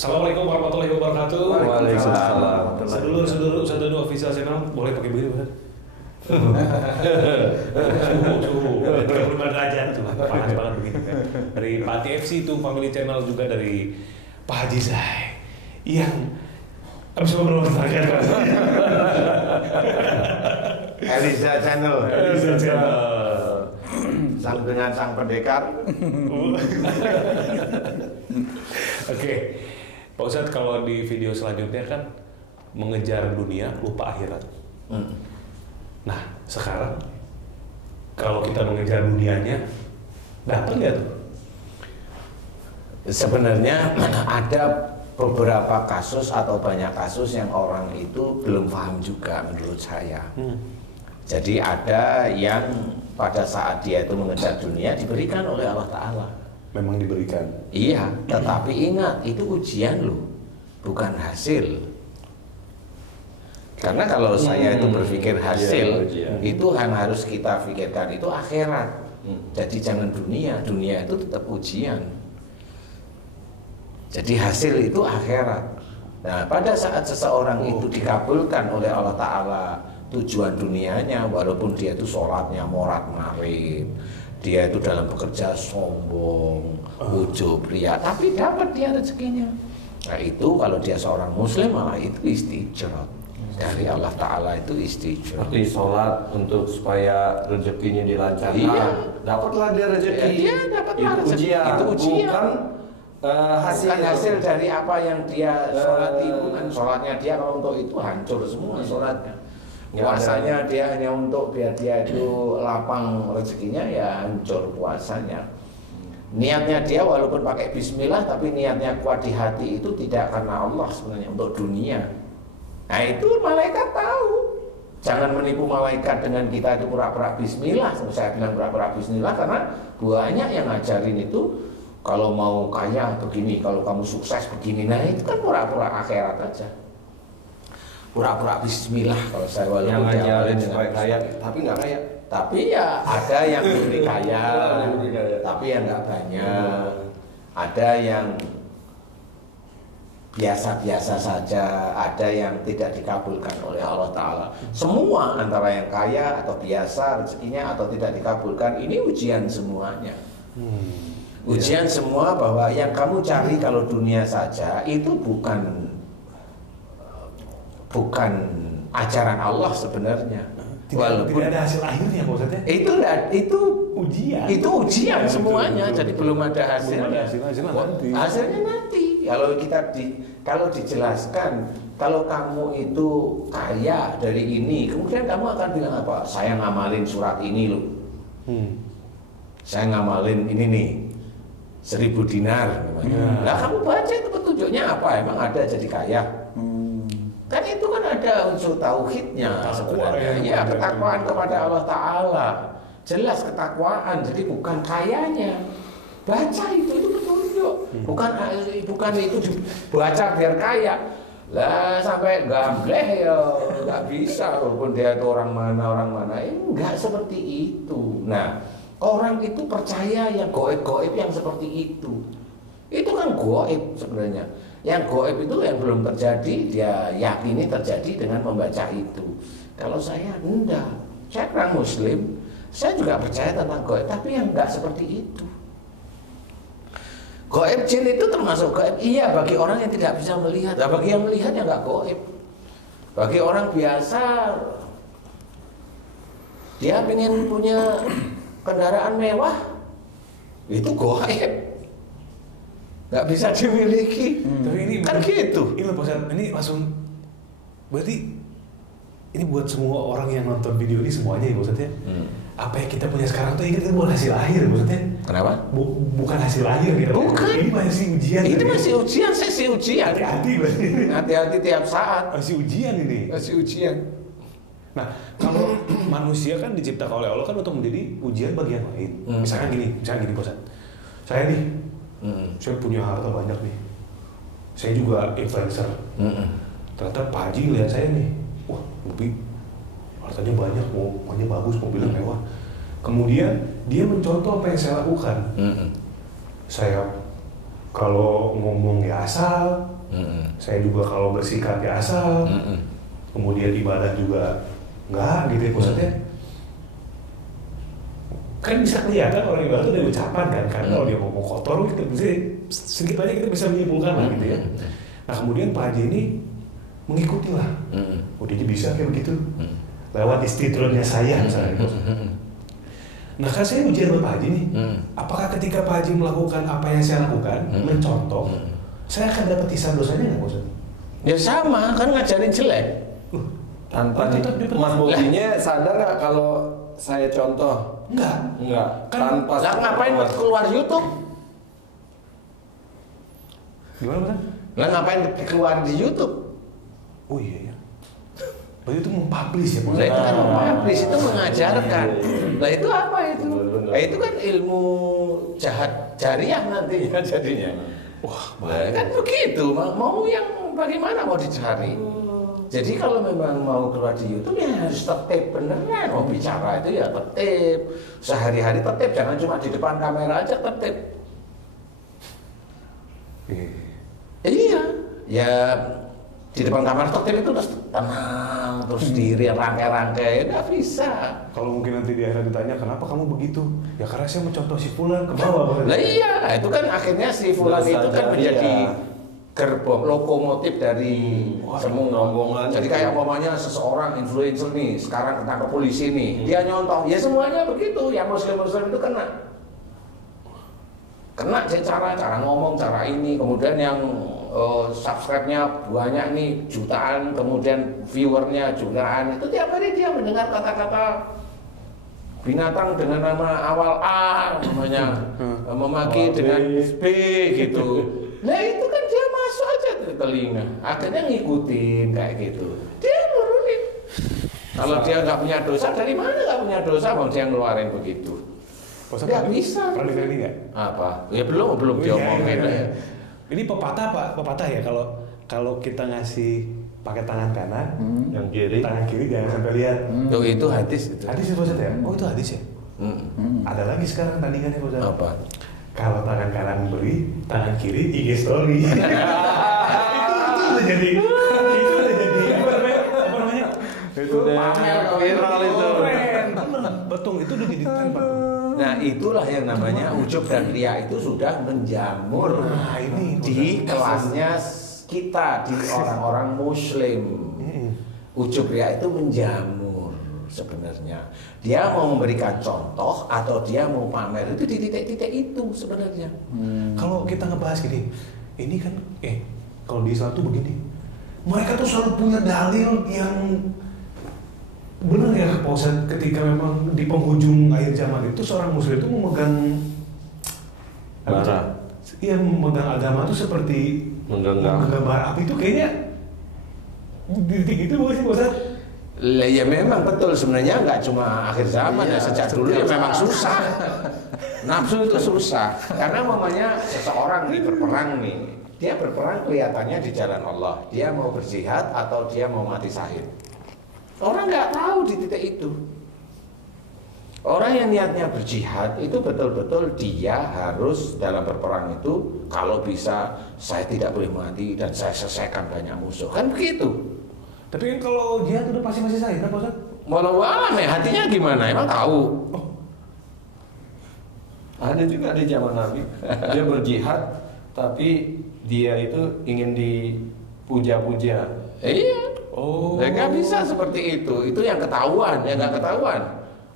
Assalamualaikum warahmatullahi wabarakatuh. Waalaikumsalam. Sedulur official channel boleh pakai begini Pak? Suhu 35 derajat tuh, panas banget begini kan. Dari Pati FC itu family channel juga dari Pak Haji Zai yang habis ngobrol terakhir kan. Eliza Channel. Sang dengan sang pendekar. Oke, Pak Ustadz, kalau di video selanjutnya kan mengejar dunia lupa akhirat. Nah, sekarang kalau kita mengejar dunianya, dapat nggak tuh? Sebenarnya ada beberapa kasus atau banyak kasus yang orang itu belum paham juga menurut saya. Jadi ada yang pada saat dia itu mengejar dunia diberikan oleh Allah Ta'ala. Memang diberikan. Iya, tetapi ingat itu ujian loh, bukan hasil. Karena kalau saya itu berpikir hasil, itu yang harus kita pikirkan itu akhirat. Jadi jangan dunia, dunia itu tetap ujian. Jadi hasil itu akhirat. Nah, pada saat seseorang itu dikabulkan oleh Allah Ta'ala tujuan dunianya, walaupun dia itu sholatnya morat-marit, dia itu dalam bekerja sombong, ujub, riya, tapi dapat dia rezekinya. Nah itu kalau dia seorang muslim malah itu istijrat dari Allah Ta'ala, itu istijrat. Seperti sholat untuk supaya rezekinya dilancarkan. Iya. Dapatlah dia rezeki. Iya, dapatlah itu rezeki. ujian. Itu ujian. Bukan hasil dari apa yang dia sholat itu kan. Sholatnya dia kalau untuk itu hancur semua sholatnya. Puasanya dia hanya untuk biar dia itu lapang rezekinya, ya hancur puasanya. Niatnya dia walaupun pakai bismillah tapi niatnya kuat di hati itu tidak karena Allah sebenarnya, untuk dunia. Nah itu malaikat tahu. Jangan menipu malaikat dengan kita itu pura-pura bismillah. Saya bilang pura-pura bismillah karena banyak yang ngajarin itu kalau mau kaya begini, kalau kamu sukses begini. Nah itu kan pura-pura akhirat aja. Pura-pura bismillah kalau saya yang ngajarin supaya kaya, tapi nggak kaya. Tapi ya ada yang diberi kaya, tapi yang nggak banyak. Ada yang biasa-biasa saja, ada yang tidak dikabulkan oleh Allah Ta'ala. Semua antara yang kaya atau biasa rezekinya atau tidak dikabulkan, ini ujian semuanya. Ujian semua bahwa yang kamu cari kalau dunia saja itu bukan ajaran Allah sebenarnya. Walaupun tidak ada hasil akhirnya maksudnya. Itu ujian. Itu ujian semuanya. Jadi belum ada hasilnya. Hasilnya nanti. Kalau dijelaskan, kalau kamu itu kaya dari ini, kemudian kamu akan bilang apa? Saya ngamalin surat ini loh. Saya ngamalin ini nih, 1000 dinar. Nah kamu baca itu petunjuknya apa? Emang ada jadi kaya? Kan itu kan ada unsur tauhidnya sebenarnya. Ya, ketakwaan kepada Allah Ta'ala. Jelas ketakwaan, jadi bukan kayanya. Baca itu petunjuk. Bukan itu baca biar kaya. Lah sampai gambleh ya nggak bisa, walaupun dia itu orang mana. Enggak seperti itu. Nah, orang itu percaya yang goib-goib yang seperti itu. Itu kan goib sebenarnya. Yang goib itu yang belum terjadi, dia yakini terjadi dengan membaca itu. Kalau saya enggak, saya orang muslim, saya juga percaya tentang goib, tapi yang enggak seperti itu. Goib jin itu termasuk goib, iya bagi orang yang tidak bisa melihat. Nah, bagi yang melihat ya enggak goib. Bagi orang biasa, dia ingin punya kendaraan mewah, itu goib. Nggak bisa dimiliki. Tapi ini kan gitu. Ini Pak Ustadz, ini langsung berarti ini buat semua orang yang nonton video ini semuanya ya Pak Ustadz ya. Apa yang kita punya sekarang tuh ini bukan hasil akhir Pak Ustadz ya. Kenapa? Bukan hasil akhir gitu. Bukan. Ini masih ujian. Ini masih ujian, sesi ujian. Hati-hati berarti. Hati-hati tiap saat. Masih ujian ini. Masih ujian. Nah, kalau manusia kan diciptakan oleh Allah kan untuk menjadi ujian bagi yang lain. Misalnya gini Pak Ustadz. Saya nih saya punya harta banyak nih. Saya juga influencer. Ternyata Pak Haji lihat saya nih, wah, lebih hartanya banyak, mobilnya bagus, mobilnya mewah. Kemudian dia mencontoh apa yang saya lakukan. Saya kalau ngomong ya asal, saya juga kalau bersikap ya asal, kemudian ibadah juga enggak gitu ya maksudnya. Kan bisa kelihatan orang ibadah itu dari ucapan kan, karena kalau dia ngomong kotor kita bisa sedikit aja kita bisa menyimpulkan lah gitu ya. Nah kemudian Pak Haji ini mengikuti lah, oh dia bisa kayak begitu, lewat istidronnya saya misalnya. Nah kan saya ujian sama Pak Haji nih, apakah ketika Pak Haji melakukan apa yang saya lakukan, mencontoh, saya akan dapat hisab dosanya nggak maksud? Ya sama, kan ngajarin jelek. Tanpa Mas Bobinya sadar nggak kalau saya contoh? Enggak. Kan tanpa ngapain keluar YouTube? Gimana Mas? Lah ngapain keluar di YouTube? Oh iya ya. Berarti itu mempublish ya? Nah itu kan mempublish, itu mengajarkan. Nah itu apa itu? Nah itu kan ilmu jahat jariah nantinya jadinya. Wah, nah, kan begitu. Mau yang bagaimana mau dicari? Jadi kalau memang mau keluar di YouTube ya harus tertib beneran. Mau bicara itu ya tertib. Sehari-hari tertib, jangan cuma di depan kamera aja tertib. Iya, ya di depan kamera tertib itu terus tenang, terus diri rangkai-rangkai, nggak bisa. Kalau mungkin nanti di akhirnya ditanya kenapa kamu begitu, ya karena saya mencontoh si Fulan ke bawah. Lah iya, itu kan akhirnya si Fulan itu kan menjadi gerbong lokomotif dari semua rombongan. Jadi kayak umpamanya seseorang influencer nih, sekarang ketangkep polisi nih, dia nyontoh, ya semuanya begitu. Yang muslim itu kena cara ngomong, cara ini, kemudian yang subscribe-nya banyak nih jutaan, kemudian viewernya jutaan, itu tiap hari dia mendengar kata-kata binatang dengan nama awal A namanya, memaki dengan B gitu. Nah itu kan dia masuk aja ke telinga, akhirnya ngikutin kayak gitu. Dia nurunin. Kalau dia nggak punya dosa, dari mana nggak punya dosa mau dia ngeluarin begitu? Nggak bisa. Pernah dengar ini nggak? Apa? Ya belum diomongin ya. Ini pepatah Pak, pepatah ya kalau kita ngasih pakai tangan kanan, yang kiri, tangan kiri jangan sampai lihat. Oh itu hadis itu. Hadis itu ya? Oh itu hadis ya? Ada lagi sekarang tandingannya Pak. Apa? Kalau tangan kanan beli, tangan kiri IG story. itu udah jadi apa namanya? Itu pamer viral itu. Betul, itu udah jadi tren Pak. Nah itulah yang namanya ujub dan ria itu sudah menjamur ini di kelasnya kita, di orang-orang muslim. Ujub ria itu menjamur sebenarnya. Dia mau memberikan contoh atau dia mau pamer itu di titik-titik itu sebenarnya. Kalau kita ngebahas gini, ini kan kalau di Islam tuh begini, mereka tuh selalu punya dalil yang benar ya Pak Ustadz, ketika memang di penghujung akhir zaman itu seorang muslim itu memegang bara. Iya, memegang agama itu seperti menggenggam bara api itu kayaknya di titik itu bukan sih Pak Ustadz? Lah ya memang betul, sebenarnya nggak cuma akhir zaman ya, sejak dulu ya memang susah. Nafsu itu susah karena mamanya seseorang nih berperang nih, dia berperang kelihatannya di jalan Allah, dia mau berjihad atau dia mau mati syahid. Orang nggak tahu di titik itu. Orang yang niatnya berjihad itu betul-betul dia harus dalam berperang itu kalau bisa saya tidak boleh mati dan saya selesaikan banyak musuh, kan begitu. Tapi kan kalau jihad udah pasti masih saya, kan Pak Ustadz? Walau alam ya, hatinya gimana? Emang tahu? Ada juga di zaman Nabi, dia berjihad, tapi dia itu ingin dipuja-puja. Iya. Ya nggak bisa seperti itu yang ketahuan, yang nggak ketahuan.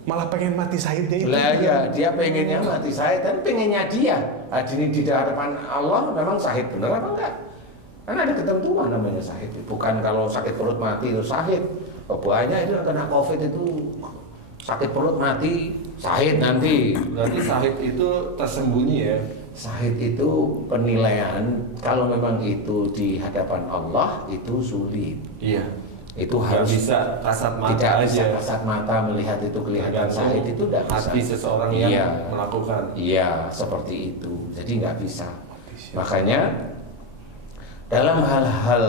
Malah pengen mati syahidnya itu. Lah ya, dia pengennya mati syahid, dan pengennya dia. Ini di hadapan Allah memang syahid bener apa enggak? Kan ada ketentuan namanya syahid. Bukan kalau sakit perut mati itu syahid. Banyak itu yang kena COVID itu sakit perut mati, syahid nanti. Berarti syahid itu tersembunyi ya? Syahid itu penilaian kalau memang itu di hadapan Allah itu sulit. Iya. Itu Nggak harus bisa kasat mata tidak aja. bisa kasat mata melihat itu kelihatan syahid itu tidak bisa. Hati seseorang yang melakukan. Iya, seperti itu. Jadi nggak bisa. Makanya dalam hal-hal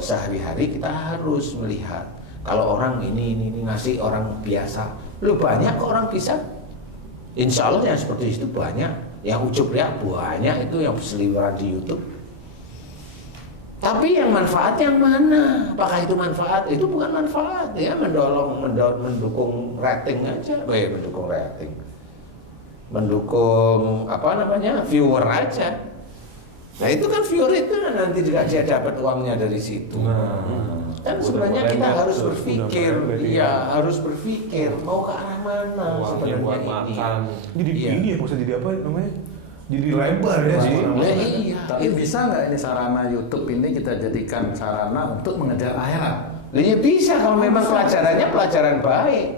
sehari-hari kita harus melihat kalau orang ini ngasih orang biasa, lu banyak kok orang bisa. Insya Allah yang seperti itu banyak. Yang ujub riya banyak itu yang berseliweran di YouTube. Tapi yang manfaat yang mana? Apakah itu manfaat? Itu bukan manfaat, ya mendukung rating aja, mendukung rating, mendukung viewer aja. Nah itu kan viewer itu nanti juga dia dapat uangnya dari situ. Kan sebenarnya kita harus berpikir, harus berpikir mau ke arah mana sebenarnya ini. Jadi ini ya maksudnya jadi apa namanya? Jadi lebar ya sih. Iya. Tapi bisa nggak ini sarana YouTube ini kita jadikan sarana untuk mengejar akhirat? Ya bisa kalau memang pelajarannya pelajaran baik.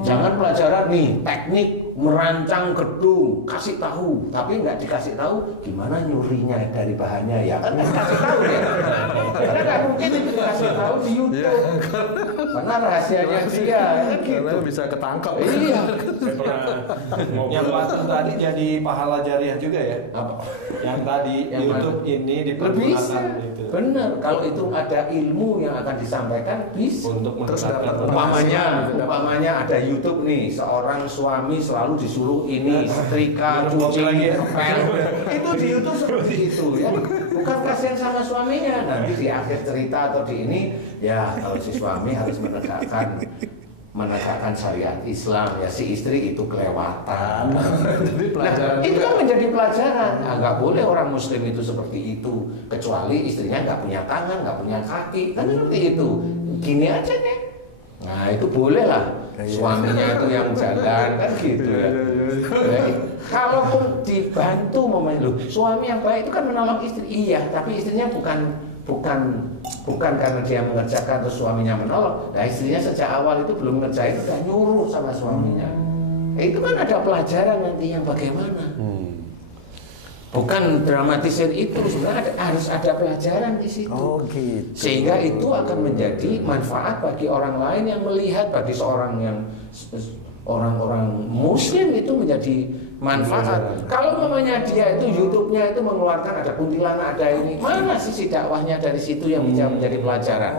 Jangan pelajaran nih teknik merancang gedung, kasih tahu, tapi nggak dikasih tahu gimana nyurinya dari bahannya ya kan nggak dikasih tahu ya. Karena nggak mungkin itu dikasih tahu di YouTube. Karena rahasianya dia kan gitu. Karena bisa ketangkap. Iya. Yang patung tadi jadi pahala jariah juga ya? Apa? Yang tadi Yang YouTube mana? ini Bisa. dipergunakan itu. Benar, kalau itu ada ilmu yang akan disampaikan bisa. Untuk Terus mendapatkan dapat Umpamanya ada YouTube nih, seorang suami selalu disuruh ini setrika, cuci, ngepel. Itu di YouTube seperti itu ya. Bukan kasihan sama suaminya. Nanti di akhir cerita atau di ini ya kalau si suami harus menegakkan syariat Islam ya, si istri itu kelewatan. Jadi pelajaran Nah, itu kan menjadi pelajaran. Nah, nggak boleh orang Muslim itu seperti itu, kecuali istrinya nggak punya tangan, nggak punya kaki, kan seperti itu. Gini aja deh. Nah itu boleh lah. Suaminya itu yang jalan kan gitu ya. Kalaupun dibantu loh, suami yang baik itu kan menolong istri, iya, tapi istrinya bukan karena dia mengerjakan terus suaminya menolong. Nah istrinya sejak awal itu belum ngerjain udah nyuruh sama suaminya. Itu kan ada pelajaran nanti yang bagaimana. Bukan dramatisir itu, sebenarnya harus ada pelajaran di situ. Oh gitu. Sehingga itu akan menjadi manfaat bagi orang lain yang melihat, bagi orang-orang Muslim itu menjadi manfaat. Kalau namanya dia itu YouTube-nya itu mengeluarkan ada kuntilanak, ada ini, mana sisi dakwahnya dari situ yang bisa menjadi pelajaran?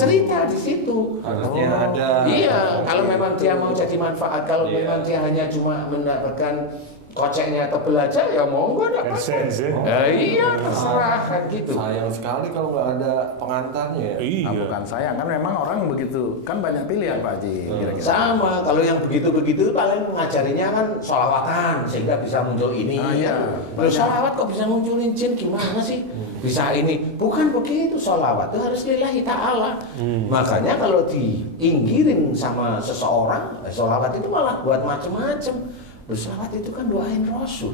Cerita di situ. harusnya ada. Iya, kalau memang dia mau jadi manfaat, kalau memang dia hanya cuma mendapatkan koceknya atau belajar ya monggo dapat. Iya, terserah kan gitu. Sayang sekali kalau nggak ada pengantarnya. Iya. Nah, bukan sayang kan memang orang begitu kan banyak pilihan Pak Haji. Kira-kira. Sama, kalau yang begitu-begitu paling ngajarinya kan sholawatan sehingga bisa muncul ini. Iya. Loh, sholawat kok bisa munculin jin gimana sih? Bisa ini, bukan begitu. Sholawat itu harus lillahi ta'ala. Makanya kalau diinggirin sama seseorang, sholawat itu malah buat macam-macam. Sholawat itu kan doain Rasul.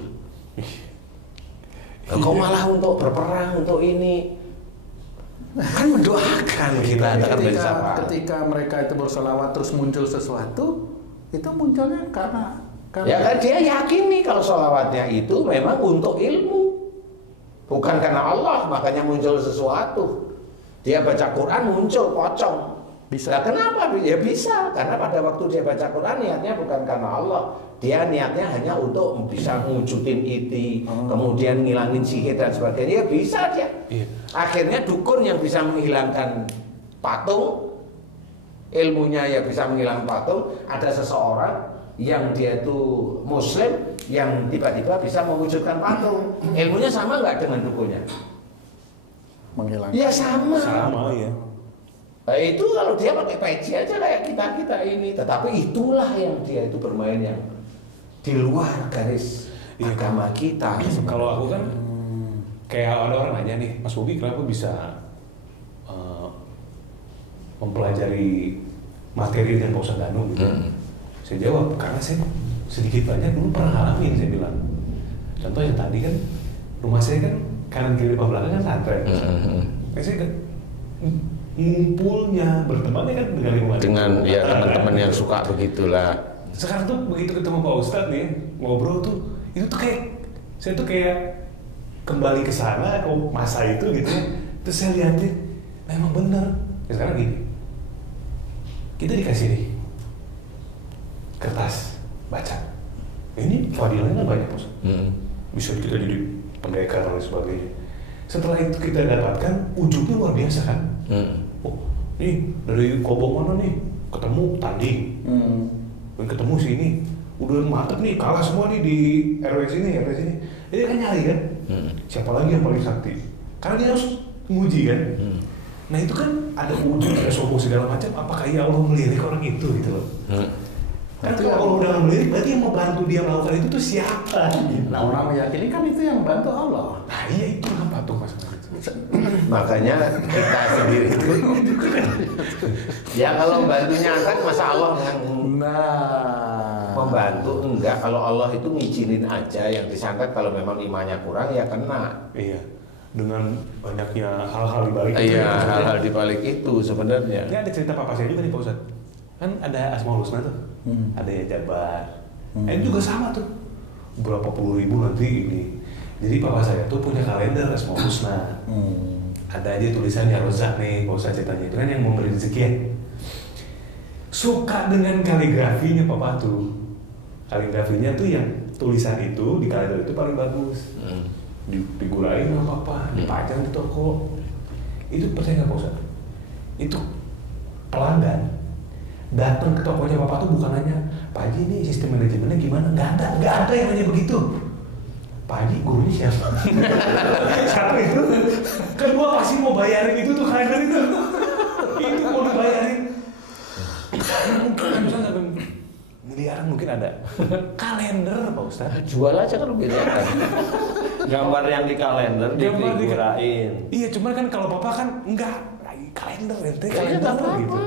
Kau malah untuk berperang, untuk ini kan mendoakan kita akan bersama. Ketika mereka itu bersolawat terus muncul sesuatu, itu munculnya karena Ya kan dia yakin nih kalau sholawatnya itu memang untuk ilmu, bukan karena Allah, makanya muncul sesuatu. Dia baca Quran muncul pocong. Bisa. Nah, kenapa? Ya bisa, karena pada waktu dia baca Quran niatnya bukan karena Allah. Dia niatnya hanya untuk bisa ngujudin iti, kemudian ngilangin sihir dan sebagainya. Ya bisa dia. Akhirnya dukun yang bisa menghilangkan patung, ilmunya ya bisa menghilangkan patung. Ada seseorang yang dia itu Muslim yang tiba-tiba bisa mewujudkan patung. Ilmunya sama nggak dengan dukunnya? menghilangkan. Ya sama. Sama ya. Nah, itu kalau dia pakai peci aja kayak kita ini, tetapi itulah yang dia itu bermain yang di luar garis agama kita. Kalau aku kan kayak ada orang nanya nih, Mas Bobi kenapa bisa mempelajari materi dengan Pak Ustadz Danu gitu? Saya jawab, karena saya sedikit banyak dulu pernah ngalamin, saya bilang. Contohnya tadi kan, rumah saya kan kanan kiri depan belakang kan santren. Saya kan ngumpulnya, bertemannya kan dengan lingkungan. Dengan ya teman-teman yang suka begitulah. Sekarang tuh begitu ketemu Pak Ustadz nih, ngobrol tuh, itu tuh kayak, saya tuh kayak kembali ke sana, ke masa itu gitu ya. Terus saya lihatin, memang benar. Ya sekarang gini, kita dikasih nih kertas baca. Ini fadilahnya kan banyak, Pak Ustadz. Bisa kita jadi pendekar dan sebagainya. Setelah itu kita dapatkan, ujungnya luar biasa kan? Oh, nih dari kobong mana nih? Ketemu tanding. Dan ketemu sini. udah mantep nih, kalah semua nih di RW sini. Jadi kan nyari kan, siapa lagi yang paling sakti? Karena dia harus nguji kan. Nah itu kan ada uji, ada solusi segala macam. Apakah ya Allah melirik orang itu gitu loh? Kan kalau Allah udah melirik, berarti yang membantu dia melakukan itu tuh siapa? Nah orang meyakini kan itu yang bantu Allah. Nah iya itu apa tuh mas? Makanya kita sendiri itu ya kalau membantunya kan masa Allah yang membantu enggak, kalau Allah itu ngizinin aja, yang disangka kalau memang imannya kurang ya kena. Iya, dengan banyaknya hal-hal di balik itu. Iya, hal-hal di balik itu sebenarnya. Ini ada cerita papa saya juga nih Pak Ustadz. Kan ada Asmaul Husna tuh, ada ya Jabar. Ini juga sama tuh, berapa puluh ribu nanti ini. Jadi papa saya tuh punya kalender Asmaul Husna. Ada aja tulisannya Rozak nih, Pak Ustadz ceritanya itu kan yang memberi rezeki ya. Suka dengan kaligrafinya papa tuh. Kaligrafinya tuh yang tulisan itu di kalender itu paling bagus. Digurain sama papa, dipajang di toko. Itu percaya nggak Pak Ustadz? Itu pelanggan datang ke tokonya papa tuh bukan hanya Pak Haji ini sistem manajemennya gimana? Nggak ada yang nanya begitu. Pak Haji gurunya siapa? Satu itu, kedua pasti mau bayarin itu tuh kalender itu. Itu mau dibayarin. Mungkin sampai miliaran mungkin ada. Kalender Pak Ustadz. Jual aja kan miliaran. Gambar yang di kalender digurain. Iya, cuman kan kalau papa kan enggak kalender ente Kalender gitu.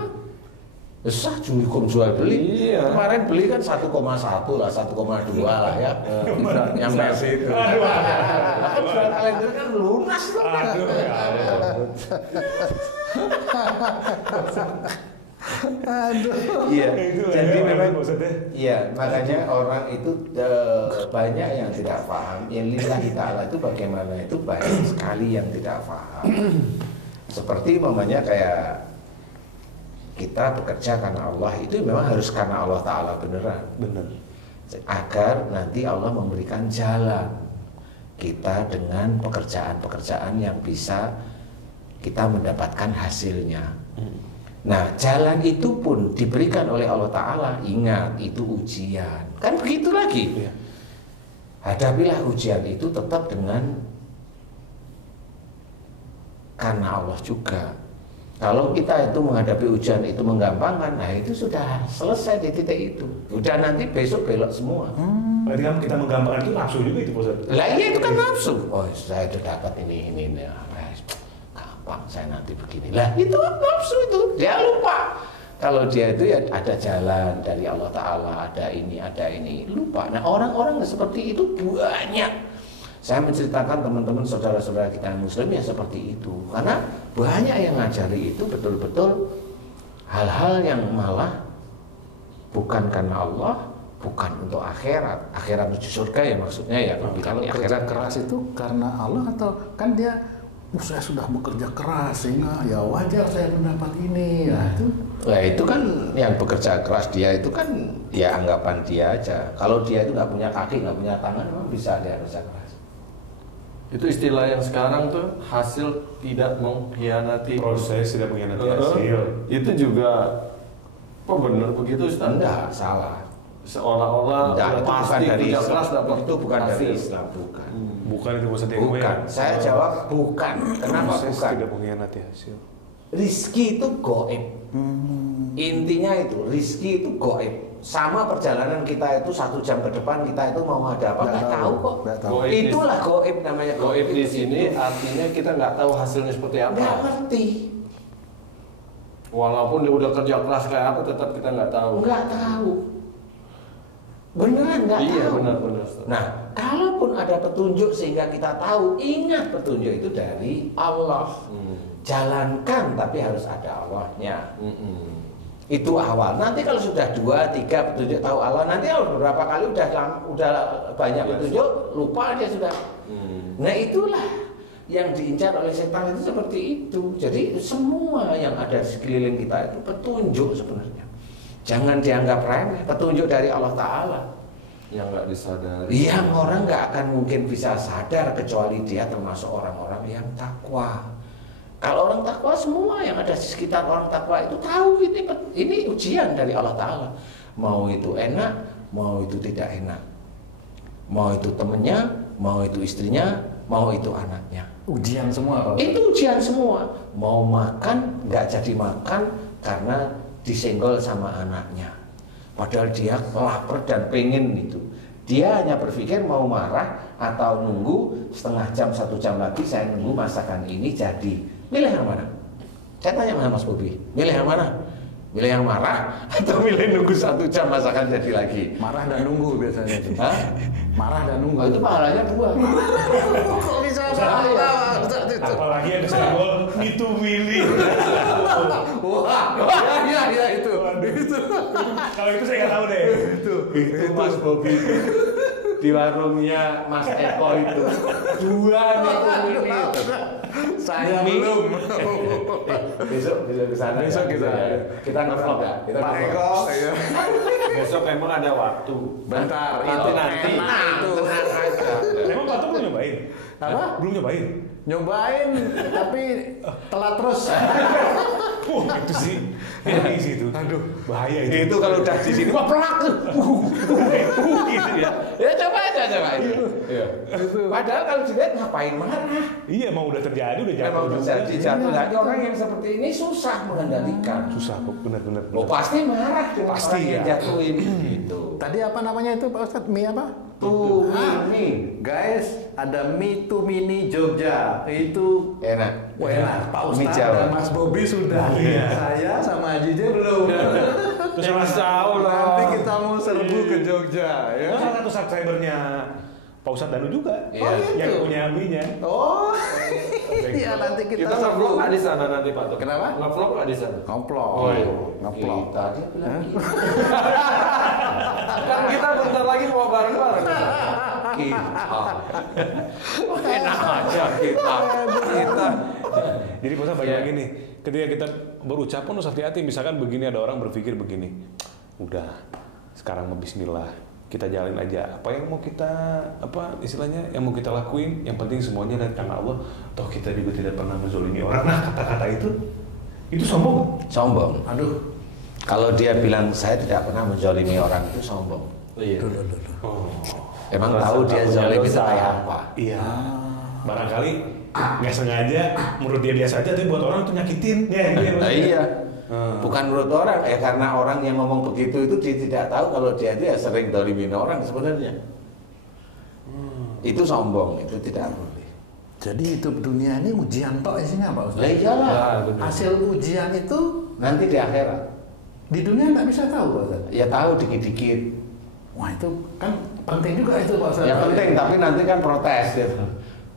Sah jual beli. Iya. Kemarin beli kan 1,1 lah, 1,2 lah ya. Yang masih itu. Jual kalender kan lunas tuh. Iya. Jadi memang iya, makanya orang itu banyak yang tidak paham. Yang lillahi ta'ala itu bagaimana, itu banyak sekali yang tidak paham. Seperti umpamanya kayak kita bekerja karena Allah, itu memang harus karena Allah Ta'ala beneran. Bener. Agar nanti Allah memberikan jalan kita dengan pekerjaan-pekerjaan yang bisa kita mendapatkan hasilnya. Nah, jalan itu pun diberikan oleh Allah Ta'ala. Ingat, itu ujian. Kan begitu lagi. Iya. Hadapilah ujian itu tetap dengan karena Allah juga. Kalau kita itu menghadapi ujian itu menggampangkan, nah itu sudah selesai di titik itu. Udah nanti besok belok semua. Berarti kan kita menggambarkan itu nafsu juga itu Pak Ustadz. Lah iya itu kan nafsu. Oh saya sudah dapat ini. Gampang saya nanti begini. Lah itu nafsu itu. Dia lupa. Kalau dia itu ya ada jalan dari Allah Ta'ala, ada ini. Lupa. Nah orang-orang seperti itu banyak. Saya menceritakan teman-teman saudara-saudara kita yang muslim ya seperti itu. Karena banyak yang ngajari itu betul-betul hal-hal yang malah bukan karena Allah, bukan untuk akhirat. Akhirat menuju surga ya maksudnya ya. Kalau kerja keras itu karena Allah atau kan dia saya sudah bekerja keras sehingga ya wajar saya mendapat ini. Nah, itu kan yang bekerja keras dia itu kan ya anggapan dia aja. Kalau dia itu nggak punya kaki, nggak punya tangan, memang bisa dia kerja keras. Itu istilah yang sekarang tuh hasil tidak mengkhianati Proses tidak mengkhianati hasil. Itu juga apa benar begitu Ustaz? Enggak, salah. Seolah-olah pasti kerja keras dapat itu bukan hasil. dari Islam, bukan. Bukan itu Ustadz yang Bukan. Saya jawab bukan. Kenapa proses bukan? tidak mengkhianati hasil. Rizki itu goib. Intinya itu rizki itu goib. Sama perjalanan kita itu 1 jam ke depan kita itu mau ada apa nggak tahu kok. Goib Itulah goib namanya. Goib di sini artinya kita nggak tahu hasilnya seperti apa. Nggak ngerti. Walaupun dia udah kerja keras kayak apa, tetap kita nggak tahu. Nggak tahu. Beneran nggak Iya tahu. benar-benar. Nah, kalaupun ada petunjuk sehingga kita tahu, ingat petunjuk itu dari Allah. Jalankan tapi harus ada Allahnya. Itu awal. Nanti kalau sudah 2, 3 petunjuk tahu Allah, nanti kalau beberapa kali udah banyak petunjuk, lupa dia sudah. Nah itulah yang diincar oleh setan itu seperti itu. Jadi semua yang ada di sekeliling kita itu petunjuk sebenarnya. Jangan dianggap remeh. Petunjuk dari Allah Ta'ala. Yang nggak disadari. Yang orang nggak akan mungkin bisa sadar kecuali dia termasuk orang-orang yang takwa. Kalau orang takwa, semua yang ada di sekitar orang takwa itu tahu ini ujian dari Allah Ta'ala. Mau itu enak, mau itu tidak enak. Mau itu temennya, mau itu istrinya, mau itu anaknya. Ujian semua Pak. Itu ujian semua. Mau makan, nggak jadi makan karena disenggol sama anaknya. Padahal dia lapar dan pengen itu. Dia hanya berpikir mau marah atau nunggu setengah jam, 1 jam lagi saya nunggu masakan ini jadi. Milih yang mana? Saya tanya sama Mas Bobi, milih yang mana? Milih yang marah atau milih nunggu 1 jam masakan jadi lagi? Marah dan nunggu biasanya itu. Hah? Marah dan nunggu. Oh, itu pahalanya 2. Kok bisa marah? Apalagi yang kesenggol itu milih. Wah, ya itu. Kalau itu saya nggak tahu deh. Itu Mas Bobi di warungnya Mas Eko itu 2 nih itu. Saya belum. Besok ke sana. Besok kita nge-vlog ya. Kita Pak nge-vlog. Eko, iya. Besok emang ada waktu. Bentar, Nanti. Tenang aja. Emang Pak Tok belum nyobain? Apa? Belum nyobain? Nyobain, tapi telat terus. Wah, itu sih. Ini sih itu. Aduh, bahaya itu. Itu kalau udah di sini wah pelak tuh. Gitu ya. Ya coba aja. Iya. Padahal kalau dilihat ngapain marah? Iya, emang udah terjadi, udah jatuh. Memang terjadi jatuh lagi orang yang seperti ini susah mengendalikan. Susah kok, benar-benar. Oh pasti marah dengan Pasti, orang yang ya. jatuhin gitu. Tadi apa namanya itu Pak Ustadz? Mie apa? Tuh ini Guys, ada mie to mini Jogja. Itu enak. enak. Pak Mie Ustadz Jawa. dan Mas Bobi sudah. Iya. Saya sama Jije belum. Terus salah Nanti kita mau serbu ke Jogja ya. salah satu subscribernya Pak Ustadz Danu juga. Iya. Yang punya mie-nya. Oh, iya nanti kita Kita nge-vlog nggak di sana nanti Pak Tok? Kenapa? Nge-vlog nggak di sana? Ngeplok. Oh, iya. Ngeplok. Kita dia bilang Kan kita bentar lagi mau bareng-bareng. kita. Enak aja kita. Jadi Pak Ustadz bagi lagi nih, ketika kita berucap pun harus hati-hati. Misalkan begini, ada orang berpikir begini, udah sekarang mau bismillah, kita jalin aja. Apa yang mau kita, apa istilahnya, yang mau kita lakuin, yang penting semuanya dari tangan Allah. Toh kita juga tidak pernah menzolimi orang. Nah kata-kata itu sombong. Sombong. Aduh. Kalau dia bilang saya tidak pernah menzolimi orang itu sombong. Iya. Oh, Emang Merasa tahu dia tak punya zolim itu dosa. kayak apa? iya. Barangkali nggak sengaja, menurut dia biasa aja, tapi buat orang tuh nyakitin. Ya, Nah, iya. Bukan menurut orang ya, karena orang yang ngomong begitu itu dia tidak tahu kalau dia itu ya sering zolimin orang sebenarnya. Itu sombong, itu tidak boleh. Jadi hidup dunia ini ujian tok isinya Pak Ustadz. Lah iyalah. Nah, betul. Hasil ujian itu Nanti di akhirat di dunia nggak bisa tahu Pak Ustadz. ya tahu dikit-dikit. Wah itu kan penting juga itu Pak Ustadz. Ya penting, tapi nanti kan protes gitu.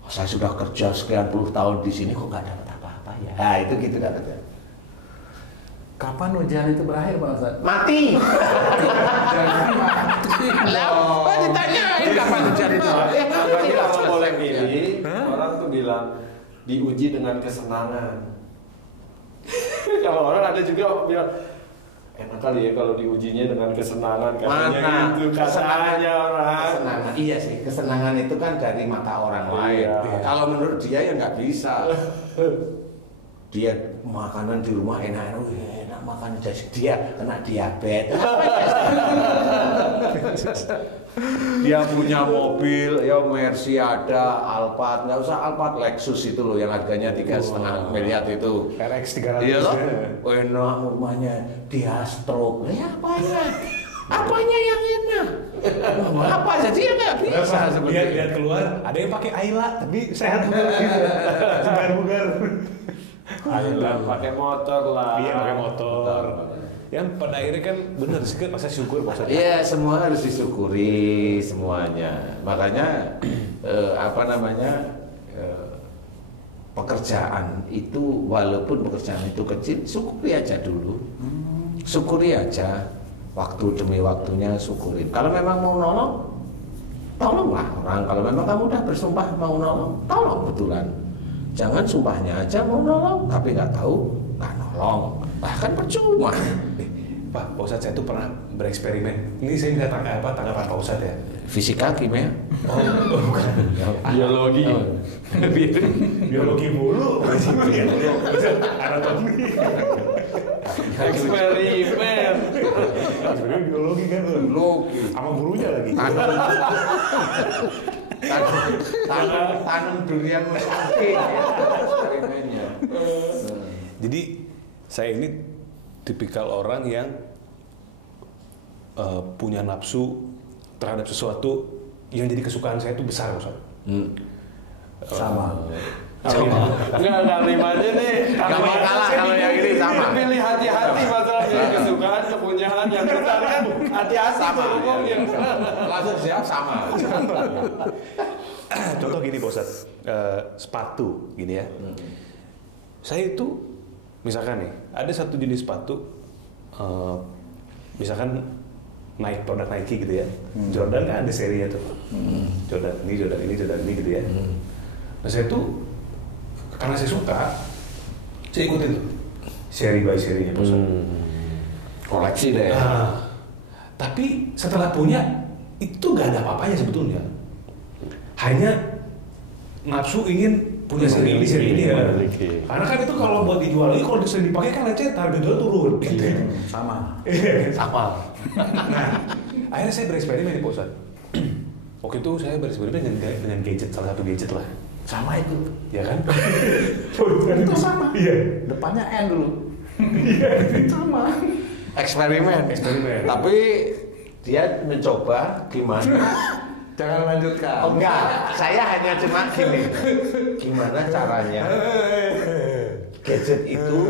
Oh, saya sudah kerja sekian puluh tahun di sini kok nggak dapat apa-apa ya. Nah itu gitu dapatnya. Kapan ujian itu berakhir Pak Ustadz? Mati. Jangan mati. Oh ditanyain kapan ujian itu? Ya mati. Berarti kalau Selesai. boleh pilih, orang tuh bilang diuji dengan kesenangan. Kalau orang ada juga bilang enak kali ya kalau diujinya dengan kesenangan katanya Mana? gitu katanya orang. Kesenangan. Iya sih, kesenangan itu kan dari mata orang lain. Iya. Kalau menurut dia ya nggak bisa. Dia makanan di rumah enak-enak, enak makan jadi dia kena diabetes. Dia punya mobil, ya Mercy ada, Alphard, nggak usah Alphard, Lexus itu loh yang harganya 3,5 miliar itu. RX 300. Iya loh, enak rumahnya, dia stroke. Ya apanya? Apanya yang enak? Apa jadi ya nggak bisa seperti itu. Lihat keluar, ada yang pakai Ayla, tapi sehat bugar-bugar. Ayolah pakai motor lah. Iya, pakai motor. Yang pada akhirnya kan benar sih kan, masa syukur Pak Ustadz. Iya, semua harus disyukuri semuanya. Makanya apa namanya pekerjaan itu walaupun pekerjaan itu kecil, syukuri aja dulu. Syukuri aja. Waktu demi waktunya syukurin. Kalau memang mau nolong, tolonglah orang. Kalau memang kamu udah bersumpah mau nolong, tolong betulan. Jangan sumpahnya aja mau nolong, tapi nggak tahu nggak nolong. Bahkan percuma. Pak Ustadz, saya tuh pernah bereksperimen. Ini saya minta tanggapan Pak Ustadz ya. Fisika, kimia. Oh, bukan. Biologi. Biologi mulu, anatomi. Eksperimen. Sebenarnya biologi kan tuh. Logi. Sama gurunya lagi. Tanam durian mesake eksperimennya. Jadi saya ini tipikal orang yang punya nafsu terhadap sesuatu yang jadi kesukaan saya itu besar, Ustaz. Sama. Enggak kalimatnya nih. Gak mau kalah kalau yang ini sama. Pilih hati-hati masalah kesukaan, kepunyaan yang besar kan hati-hati Sama, ngomongin. Langsung siap sama. Contoh gini, Ustaz. Sepatu gini ya. Saya itu misalkan nih, ada satu jenis sepatu misalkan produk Nike gitu ya. Jordan kan ada serinya tuh. Jordan ini gitu ya. Nah saya tuh karena saya suka, saya ikutin tuh seri by serinya Ustaz. Koleksi deh. Nah, tapi setelah punya itu gak ada apa-apanya sebetulnya. Hanya nafsu ingin punya seri ini ya. Karena kan itu kalau buat dijual lagi, kalau sering dipakai kan lecet, harga jual turun. Gitu. Sama. Sama. Nah, akhirnya saya bereksperimen nih Pak Ustadz. Waktu itu saya bereksperimen dengan gadget, salah satu gadget lah. Sama itu. Ya kan? Itu sama. Iya. Depannya N dulu. Iya, Sama. Eksperimen. Tapi dia mencoba gimana. Jangan lanjutkan. Oh enggak, saya hanya cuma gini. Gimana caranya gadget itu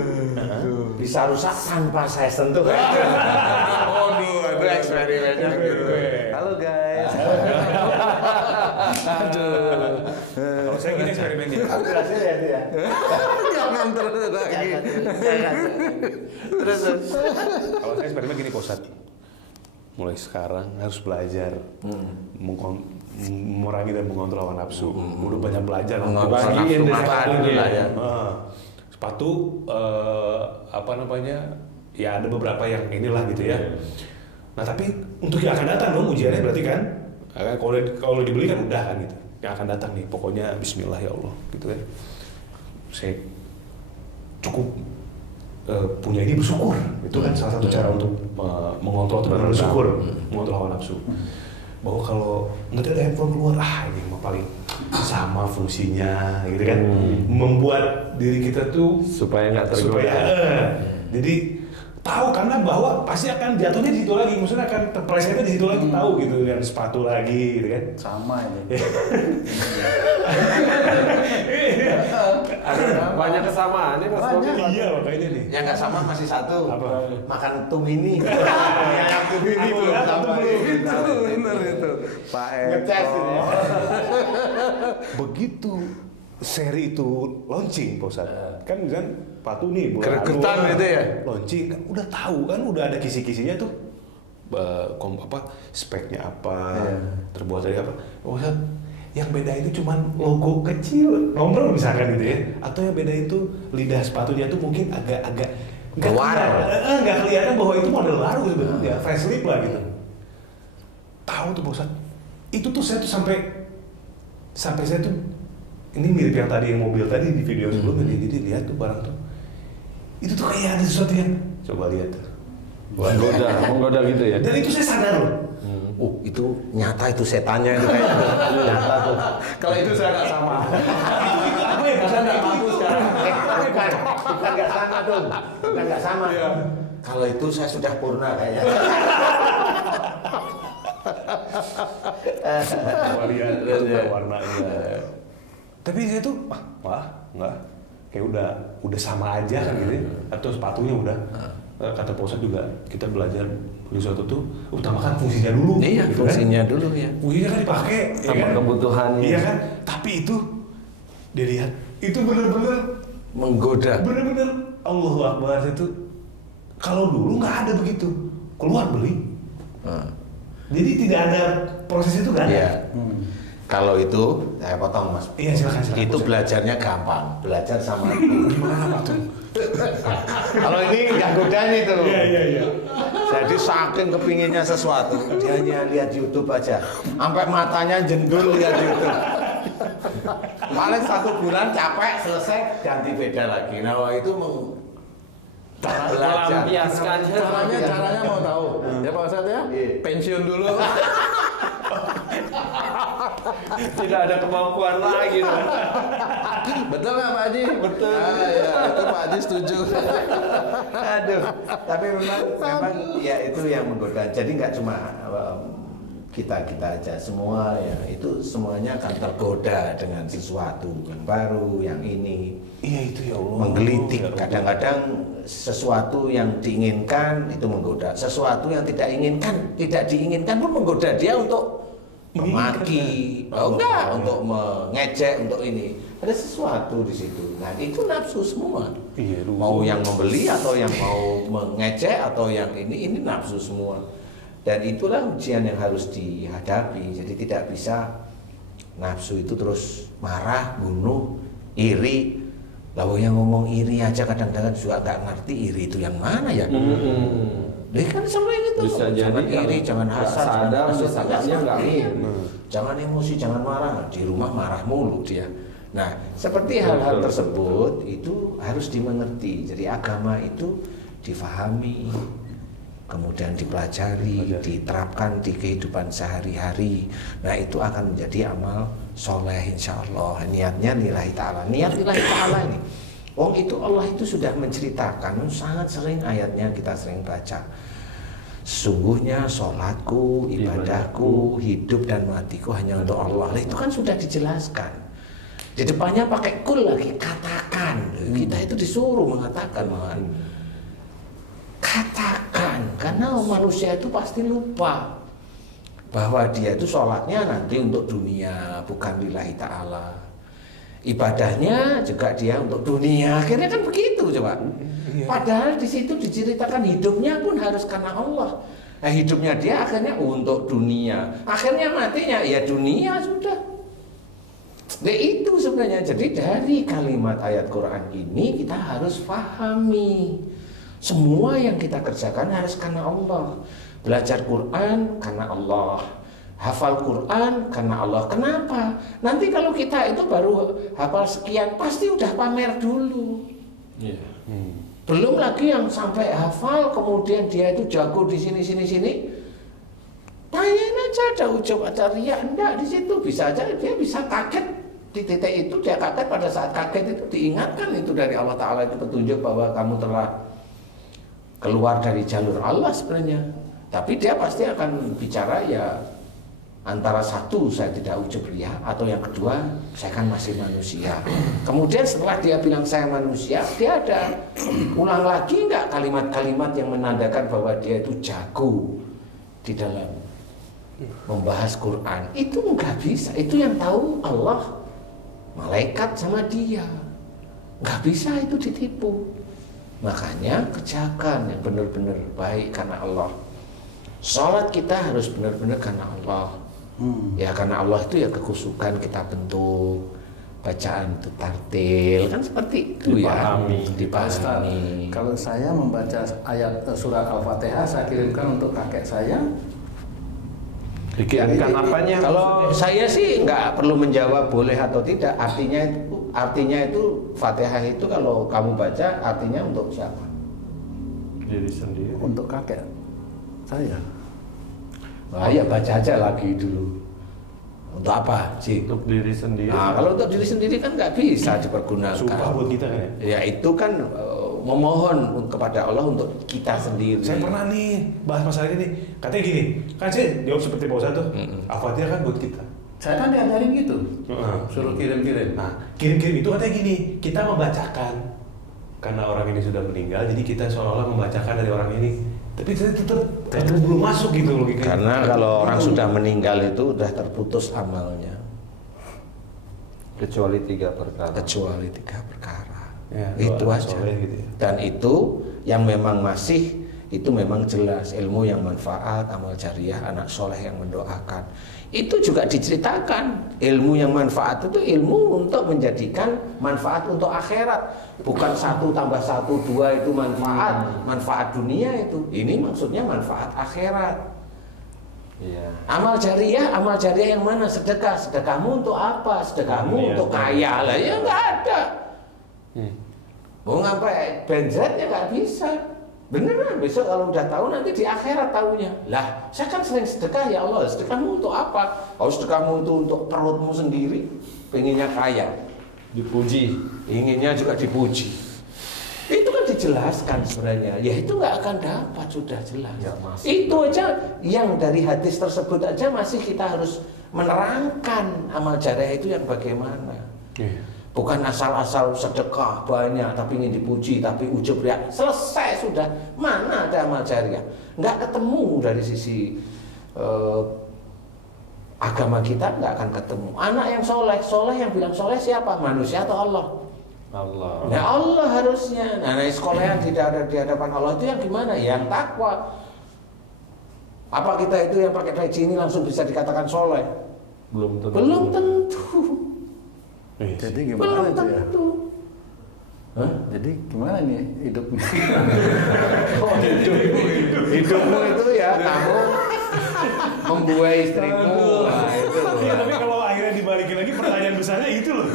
bisa rusak tanpa saya sentuh. Waduh, itu eksperimennya gitu. Halo guys. Aduh. Kalau saya gini eksperimennya. Berhasil ya dia. Jangan terus lagi. Terus. Kalau saya eksperimen gini Pak Ustadz. Mulai sekarang harus belajar mengurangi dan mengontrol hawa nafsu. Udah banyak belajar. Bagiin deh sekarang ya. Sepatu apa namanya? Ya ada beberapa yang inilah gitu ya. Nah tapi untuk yang akan datang dong ujiannya berarti kan? Kalau dibeli kan udah kan gitu. Yang akan datang nih pokoknya Bismillah ya Allah gitu kan. Saya cukup punya ini bersyukur. Itu kan salah satu cara untuk mengontrol atau bersyukur, mengontrol hawa nafsu. Bahwa kalau nanti ada handphone keluar, ini mah paling sama fungsinya gitu kan. Membuat diri kita tuh Supaya nggak tergoda. Jadi tahu karena bahwa pasti akan jatuhnya di situ lagi, maksudnya akan terplesetnya di situ lagi, tahu gitu kan, sepatu lagi gitu kan. Sama ini. Ada banyak kesamaan nih Mas Bobi. Iya makanya nih. Yang nggak sama masih satu. Apa? Makan tumini. Yang tumini belum sama. Itu benar itu. Pak Ngetes Eko. ini. Begitu seri itu launching, Pak Ustadz. Kan sepatu nih Gregetan gitu ya? Launching kan udah tahu kan, udah ada kisi-kisinya tuh. Speknya apa, terbuat dari apa. Pak Ustadz, yang beda itu cuman logo kecil, nomor misalkan gitu ya. Atau yang beda itu lidah sepatunya tuh mungkin agak nggak kelihatan bahwa itu model baru sebetulnya, fresh lip lah gitu. Tahu tuh Pak Ustadz. Itu tuh saya tuh sampai saya tuh ini mirip yang tadi, yang mobil tadi di video sebelumnya. Jadi lihat tuh barang tuh, itu tuh kayak ada sesuatu yang coba lihat tuh. Menggoda gitu ya. Dan itu saya sadar loh. Itu nyata itu setannya itu kayak nyata tuh. Kalau itu saya nggak sama. Apa ya? Saya nggak mampu sekarang. Bukan nggak sama tuh, bukan nggak sama. Kalau itu saya sudah purna kayaknya. Coba lihat tuh warnanya. Tapi saya tuh enggak, kayak udah sama aja kan gitu ya. Atau sepatunya udah. Kata Pak Ustadz juga, kita belajar beli sesuatu tuh utamakan fungsinya dulu. Iya, gitu fungsinya kan? dulu ya. Fungsinya kan dipakai, Sama ya kan? kebutuhannya. Iya kan? Tapi itu dilihat, itu bener-bener Menggoda. Allahu Akbar itu. Kalau dulu nggak ada begitu, keluar beli. Jadi tidak ada proses itu kan? Iya. Kalau itu saya potong Mas. Iya silakan. Itu belajarnya gampang, belajar sama Gimana tuh? Kalau ini nggak godaan itu. Iya. Jadi saking kepinginnya sesuatu, dia hanya lihat YouTube aja, sampai matanya jendul lihat YouTube. Paling 1 bulan capek, selesai ganti beda lagi. Nah itu Melampiaskannya. Caranya mau tahu? Ya Pak Ustadz ya, pensiun dulu. Tidak ada kemampuan lagi. Betul nggak Pak Haji? Betul. Ya, itu Pak Haji setuju. Aduh, tapi memang ya itu yang menggoda. Jadi nggak cuma kita aja, semua ya itu semuanya akan tergoda dengan sesuatu yang baru, yang ini. Iya itu ya Allah. Menggelitik. Ya Allah. Kadang-kadang sesuatu yang diinginkan itu menggoda. Sesuatu yang tidak diinginkan pun menggoda dia untuk memaki, untuk mengejek, untuk ini. Ada sesuatu di situ. Nah itu nafsu semua. Iya, mau yang membeli atau yang mau mengejek atau yang ini nafsu semua. Dan itulah ujian yang harus dihadapi. Jadi tidak bisa nafsu itu terus marah, bunuh, iri. Lalu yang ngomong iri aja kadang-kadang juga nggak ngerti iri itu yang mana ya. Dia kan sering itu. Bisa Jangan jadi iri, jangan hasad, jangan emosi, jangan marah. Di rumah marah mulu dia. Nah, seperti hal-hal tersebut itu harus dimengerti. Jadi agama itu difahami, kemudian dipelajari, diterapkan di kehidupan sehari-hari. Nah itu akan menjadi amal soleh insya Allah. Niatnya lillahi ta'ala. Niat lillahi ta'ala ini itu Allah itu sudah menceritakan, sangat sering ayatnya kita sering baca. Sesungguhnya sholatku, ibadahku, hidup dan matiku hanya untuk Allah. Itu kan sudah dijelaskan. Di depannya pakai kul lagi, katakan. Kita itu disuruh mengatakan, katakan, karena manusia itu pasti lupa bahwa dia itu sholatnya nanti untuk dunia, bukan lillahi ta'ala. Ibadahnya juga dia untuk dunia, akhirnya kan begitu coba. Padahal di situ diceritakan hidupnya pun harus karena Allah. Nah hidupnya dia akhirnya untuk dunia, akhirnya matinya ya dunia sudah. Nah itu sebenarnya, jadi dari kalimat ayat Quran ini kita harus pahami. Semua yang kita kerjakan harus karena Allah. Belajar Quran karena Allah. Hafal Quran karena Allah. Kenapa? Nanti kalau kita itu baru hafal sekian, pasti udah pamer dulu. Belum lagi yang sampai hafal, kemudian dia itu jago di sini. Tanyain aja, ada ujub, ada riak, enggak di situ. Bisa aja dia bisa kaget di titik itu, dia kaget pada saat kaget itu diingatkan itu dari Allah Ta'ala, itu petunjuk bahwa kamu telah keluar dari jalur Allah sebenarnya. Tapi dia pasti akan bicara ya antara satu, saya tidak ujub riya, atau yang kedua, saya kan masih manusia. Kemudian setelah dia bilang saya manusia, dia ada ulang lagi enggak kalimat-kalimat yang menandakan bahwa dia itu jago di dalam membahas Quran. Itu enggak bisa, itu yang tahu Allah, malaikat sama dia. Enggak bisa itu ditipu. Makanya kerjakan yang benar-benar baik karena Allah. Salat kita harus benar-benar karena Allah. Ya karena Allah itu ya kekusukan kita bentuk, bacaan itu tartil, kan seperti itu dipahami. Kalau saya membaca ayat surat Al-Fatihah, saya kirimkan untuk kakek saya. Dikirimkan apanya? Kalau saya sih nggak perlu menjawab boleh atau tidak. Artinya itu Fatihah itu kalau kamu baca artinya untuk siapa? Diri sendiri. Untuk kakek saya. Ya baca aja lagi dulu. Untuk apa sih? Untuk diri sendiri. Nah, kalau untuk diri sendiri kan nggak bisa dipergunakan. Sumpah buat kita kan ya? Ya itu kan memohon kepada Allah untuk kita sendiri. Saya pernah nih bahas masalah ini. Katanya gini, kan saya jawab seperti Pak Ustadz tuh. Al-Fatihah kan buat kita. Saya kan diajarin gitu. Suruh kirim-kirim. Nah, kirim-kirim itu katanya gini, kita membacakan karena orang ini sudah meninggal, jadi kita seolah-olah membacakan dari orang ini. Tapi tetap belum masuk gitu logikanya. Karena kalau orang sudah meninggal itu sudah terputus amalnya. Kecuali 3 perkara. Ya, itu aja. Gitu ya. Dan itu yang memang masih itu memang jelas ilmu yang manfaat, amal jariah, anak soleh yang mendoakan. Itu juga diceritakan. Ilmu yang manfaat itu ilmu untuk menjadikan manfaat untuk akhirat. Bukan 1 tambah 1, 2 itu manfaat. Manfaat dunia itu. Ini maksudnya manfaat akhirat. Iya. Amal jariah yang mana? Sedekah. Sedekahmu untuk apa? Sedekahmu untuk kaya lah. Ya nggak ada. Mau ngapain? Benjret ya nggak bisa. Beneran besok kalau udah tahu nanti di akhirat tahunya. Lah, saya kan sering sedekah ya Allah. Sedekahmu untuk apa? Kalau sedekahmu itu untuk perutmu sendiri, pengennya kaya, Dipuji. inginnya juga dipuji. Itu kan dijelaskan sebenarnya. Ya itu nggak akan dapat, sudah jelas. Ya, masih. Itu aja yang dari hadis tersebut aja masih kita harus menerangkan amal jariah itu yang bagaimana. Bukan asal-asal sedekah banyak tapi ingin dipuji, tapi ujub ya selesai sudah. Mana ada amal jariah? Nggak ketemu dari sisi agama kita, nggak akan ketemu. Anak yang soleh yang bilang soleh siapa? Manusia atau Allah? Allah. Ya Allah harusnya. Nah, sekolah yang tidak ada di hadapan Allah itu yang gimana? Yang takwa. Apa kita itu yang pakai peci ini langsung bisa dikatakan soleh? Belum tentu. Belum tentu. Jadi Belum gimana itu ya? tentu. Hah? Jadi gimana nih hidupnya? Oh, hidupmu itu ya kamu membuai istrimu. Nah, itu. Iya, tapi kalau akhirnya dibalikin lagi pertanyaan besarnya itu loh.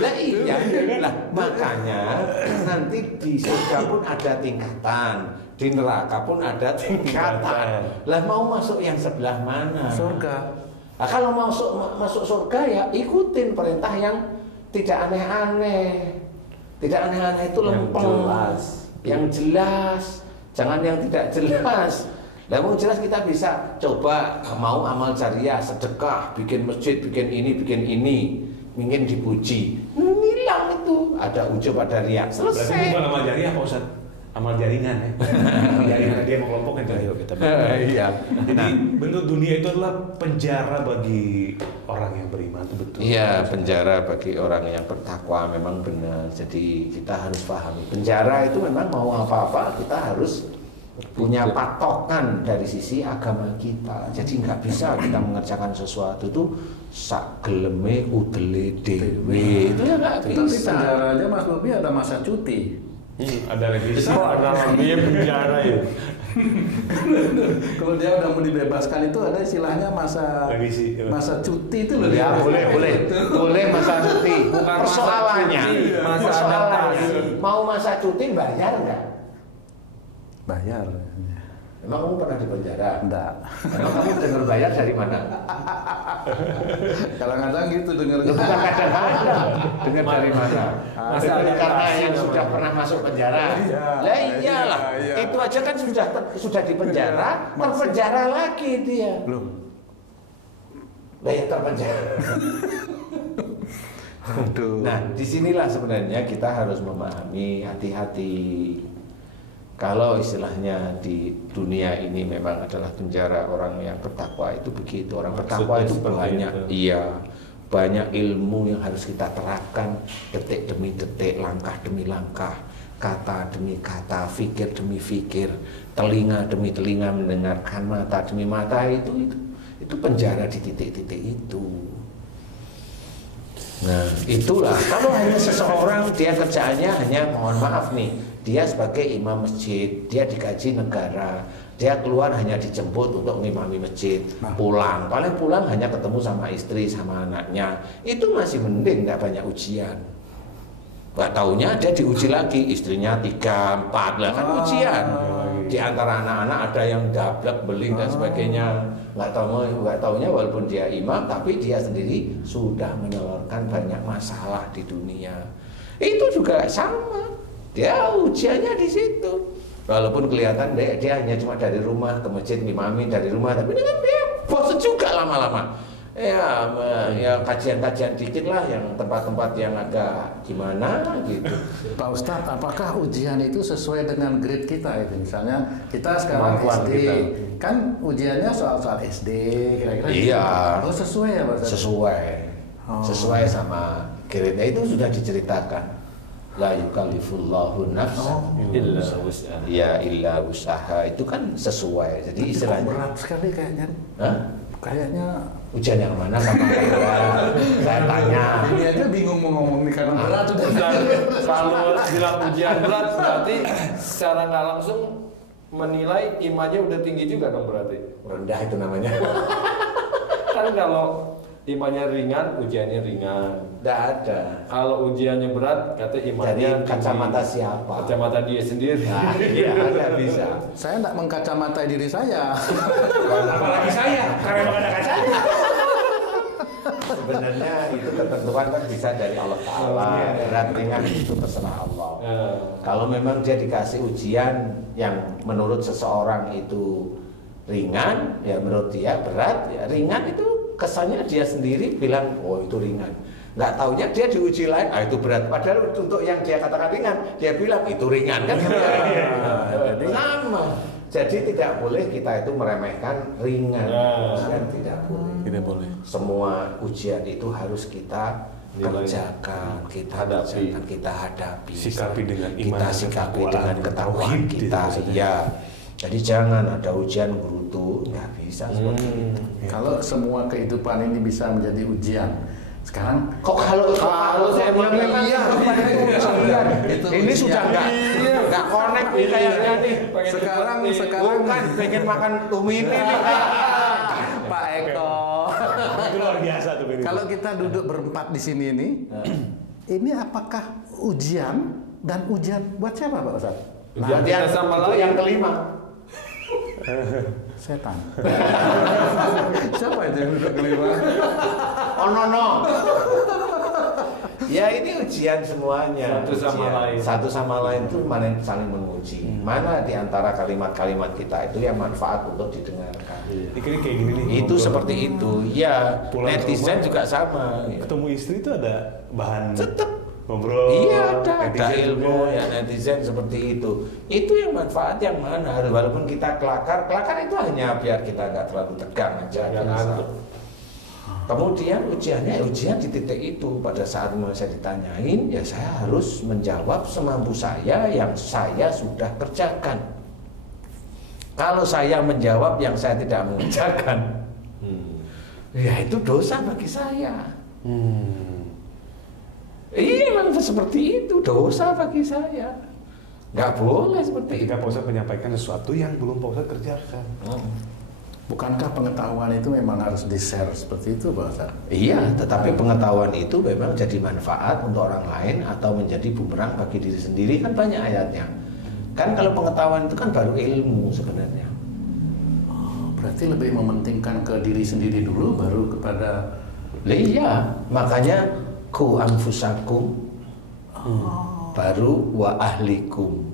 Lah iya, lah makanya nanti di surga pun ada tingkatan, di neraka pun ada tingkatan. Lah mau masuk yang sebelah mana? Surga. Nah, kalau masuk surga ya ikutin perintah yang tidak aneh-aneh. Tidak aneh-aneh itu lempeng. Yang jelas. Jangan yang tidak jelas. Lah mau jelas kita bisa coba mau amal jariah, sedekah, bikin masjid, bikin ini, ingin dipuji. Hilang itu. Ada ujub, ada riak. Berarti Selesai. bukan amal jariah Pak Ustadz, amal jaringan ya. Jaringan dia mau kelompokin tadi. Ayo kita. Iya. Jadi bentuk dunia itu adalah penjara bagi orang yang beriman, itu betul. Iya, penjara bagi orang yang bertakwa memang benar. Jadi kita harus pahami. Penjara itu memang mau apa-apa kita harus punya patokan dari sisi agama kita. Jadi nggak bisa kita mengerjakan sesuatu itu sak geleme udele dewe. Itu ya nggak Tapi bisa. penjaranya Mas Bobi ada masa cuti. Ada revisi. Oh, ada namanya penjara ya. Kalau dia udah mau dibebaskan itu ada istilahnya masa Revisi. masa cuti itu loh. Ya boleh masa cuti. Bukan masa Persoalannya, cuti, masa persoalannya adaptasi. mau masa cuti bayar nggak? Bayar. Emang kamu pernah di penjara? Enggak. Emang kamu dengar bayar dari mana? Kadang-kadang gitu Lu dengarnya. bukan kadang-kadang dengar dari mana? Masa Karena adaptasi yang namanya. sudah pernah masuk penjara. Iya. Lah iyalah, Iya. itu aja kan sudah di penjara, terpenjara lagi dia. Belum. Lah ya terpenjara. Aduh. Nah, disinilah sebenarnya kita harus memahami hati-hati. Kalau istilahnya di dunia ini memang adalah penjara orang yang bertakwa itu begitu. Orang bertakwa Maksudnya itu seperti banyak, itu. iya, banyak ilmu yang harus kita terapkan detik demi detik, langkah demi langkah, kata demi kata, fikir demi fikir, telinga demi telinga mendengarkan, mata demi mata itu penjara di titik-titik itu. Nah, itulah kalau hanya seseorang dia kerjaannya hanya mohon maaf nih, dia sebagai imam masjid, dia digaji negara, dia keluar hanya dijemput untuk ngimami masjid, pulang, paling pulang hanya ketemu sama istri sama anaknya, itu masih mending, nggak banyak ujian. Gak taunya dia diuji lagi, istrinya 3, 4 lah kan ujian. Di antara anak-anak ada yang dablek beling dan sebagainya. Nggak taunya walaupun dia imam, tapi dia sendiri sudah menelurkan banyak masalah di dunia. Itu juga sama, dia ujiannya di situ. Walaupun kelihatan dia hanya cuma dari rumah ke masjid ngimami dari rumah, tapi ini kan dia bosan juga lama-lama. Ya kajian-kajian dikit lah, yang tempat-tempat yang agak gimana gitu. Pak Ustadz, apakah ujian itu sesuai dengan grade kita itu? Misalnya kita sekarang Kemampuan SD, kita. kan ujiannya soal-soal SD, kira-kira Iya. gitu. Oh, sesuai ya Pak Ustadz? Sesuai sama grade itu sudah diceritakan. La yukallifullahu nafsan illa wus'aha, itu kan sesuai. Jadi Tapi kok istilahnya berat sekali kayaknya. Hah? Kayaknya Ujian yang mana sama saya tanya. ini aja bingung mau ngomong nih karena berat sudah. Kalau bilang ujian berat berarti secara nggak langsung menilai imannya udah tinggi juga dong berarti. Rendah itu namanya. Kan kalau imannya ringan, ujiannya ringan. Tidak ada. Kalau ujiannya berat, kata Jadi imannya kacamata tinggi. siapa? Kacamata dia sendiri. Nah, iya, nggak bisa. Saya tidak mengkacamatai diri saya. Apalagi saya, karena emang ada kacanya. Sebenarnya itu ketentuan kan bisa dari Allah Ta'ala. Berat ringan itu terserah Allah. Kalau memang dia dikasih ujian yang menurut seseorang itu ringan, ya menurut dia berat, ya ringan itu kesannya dia sendiri bilang, oh itu ringan. Nggak taunya dia diuji lain, ah itu berat. Padahal untuk yang dia katakan ringan, dia bilang itu ringan kan? Sama. Jadi tidak boleh kita itu meremehkan ringan. Kan tidak boleh. Tidak boleh. Semua ujian itu harus kita kerjakan, kita hadapi. kita hadapi. Sikapi dengan iman, kita sikapi dengan ketakwaan tauhid, kita. gitu. Iya. Jadi jangan ada ujian gerutu, nggak bisa seperti itu. Kalau semua kehidupan ini bisa menjadi ujian, sekarang Kok kalau saya bilang memang iya, itu ujian. itu Ini ujian. sudah nggak connect nih kayaknya nih. sekarang Bukan pengen makan tumin ini. Pak Eko. Itu luar biasa tuh. Benny. Kalau kita duduk berempat di sini ini apakah ujian dan ujian buat siapa Pak Ustadz? Ujian Nanti kita sama itu lain. yang kelima. Setan. Siapa itu yang duduk kelima? Oh no. Ya ini ujian semuanya. Satu sama Ujian. lain. Satu sama lain itu mana yang saling menguji. Mana di antara kalimat-kalimat kita itu yang manfaat untuk didengarkan. Ini kayak gini nih. Itu ngobrol. seperti itu. Ya, Pulang ke netizen rumah, juga sama. Ketemu istri itu ada bahan Tetap. ngobrol. Iya ada netizen ilmu juga. ya netizen seperti itu. Itu yang manfaat yang mana? Walaupun kita kelakar itu hanya biar kita nggak terlalu tegang aja. Jangan biasa. ngantuk. Kemudian ujian di titik itu pada saat saya ditanyain, ya saya harus menjawab semampu saya yang saya sudah kerjakan. Kalau saya menjawab yang saya tidak mengerjakan, ya itu dosa bagi saya. Iya memang seperti itu, dosa bagi saya. Nggak boleh seperti itu. Ketika Pak Ustadz menyampaikan sesuatu yang belum Pak Ustadz kerjakan. Bukankah pengetahuan itu memang harus di-share seperti itu Pak Ustadz? Iya, tetapi pengetahuan itu memang jadi manfaat untuk orang lain atau menjadi bumerang bagi diri sendiri, kan banyak ayatnya. Kan kalau pengetahuan itu kan baru ilmu sebenarnya. Berarti lebih mementingkan ke diri sendiri dulu baru kepada Iya, makanya ku anfusakum baru wa ahlikum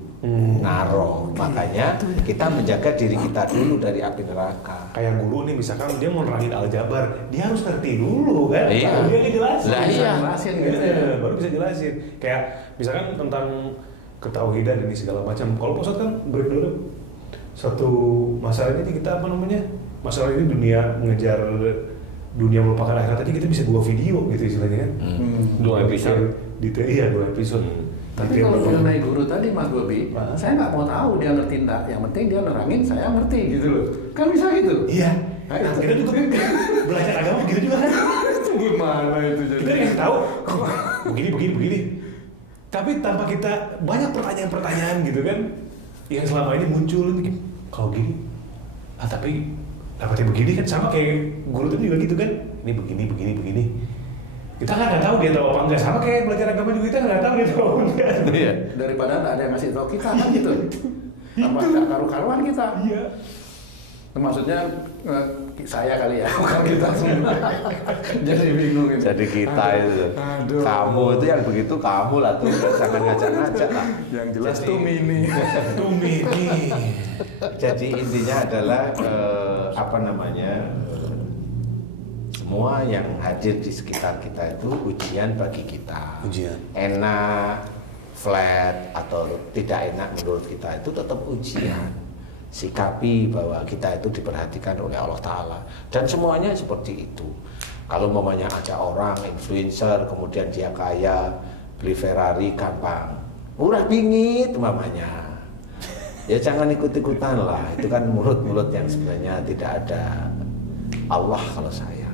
naro. Makanya kita menjaga diri kita dulu dari api neraka. Kayak guru nih misalkan dia mau nerangin aljabar, dia harus ngerti dulu kan. Iya. Baru dia ngejelasin. Lah, Bisa iya. jelasin gitu. Baru bisa jelasin. Kayak misalkan tentang ketauhidan ini segala macam. Kalau Pak Ustadz kan break dulu. Satu masalah ini kita apa namanya? Masalah ini dunia mengejar dunia melupakan akhirat tadi kita bisa 2 video gitu istilahnya kan. 2 episode. Iya 2 episode. Tapi kalau mengenai guru tadi Mas Bobi, saya nggak mau tahu dia ngerti enggak. Yang penting dia nerangin, saya ngerti gitu loh. Kan bisa gitu. Iya. Nah, itu. Kita juga belajar agama begitu juga kan. Itu gimana itu Kita jadi? dikasih tahu begini. Tapi tanpa kita banyak pertanyaan-pertanyaan gitu kan yang selama ini muncul nih. Kalau gini, tapi dapatnya begini kan sama kayak guru tadi juga gitu kan. Ini begini. Kita kan nggak tahu dia tahu apa enggak, sama kayak belajar agama juga kita nggak tahu dia tahu apa enggak. Iya. Daripada nggak ada yang ngasih tahu kita kan gitu. Apa nggak karu-karuan kita? Iya. Maksudnya saya kali ya, bukan kita semua. Jadi bingung ini. Jadi kita itu, Aduh. kamu itu yang begitu kamu lah tuh, jangan ngajak-ngajak lah. Yang jelas Jadi- tuh mini. Tumini. Jadi intinya adalah apa namanya? Semua yang hadir di sekitar kita itu ujian bagi kita. Ujian. Enak, flat atau tidak enak menurut kita itu tetap ujian. Sikapi bahwa kita itu diperhatikan oleh Allah Ta'ala. Dan semuanya seperti itu. Kalau mamanya ada orang influencer kemudian dia kaya, beli Ferrari gampang, murah bingit mamanya. Ya jangan ikut-ikutan lah. Itu kan mulut-mulut yang sebenarnya tidak ada Allah kalau saya.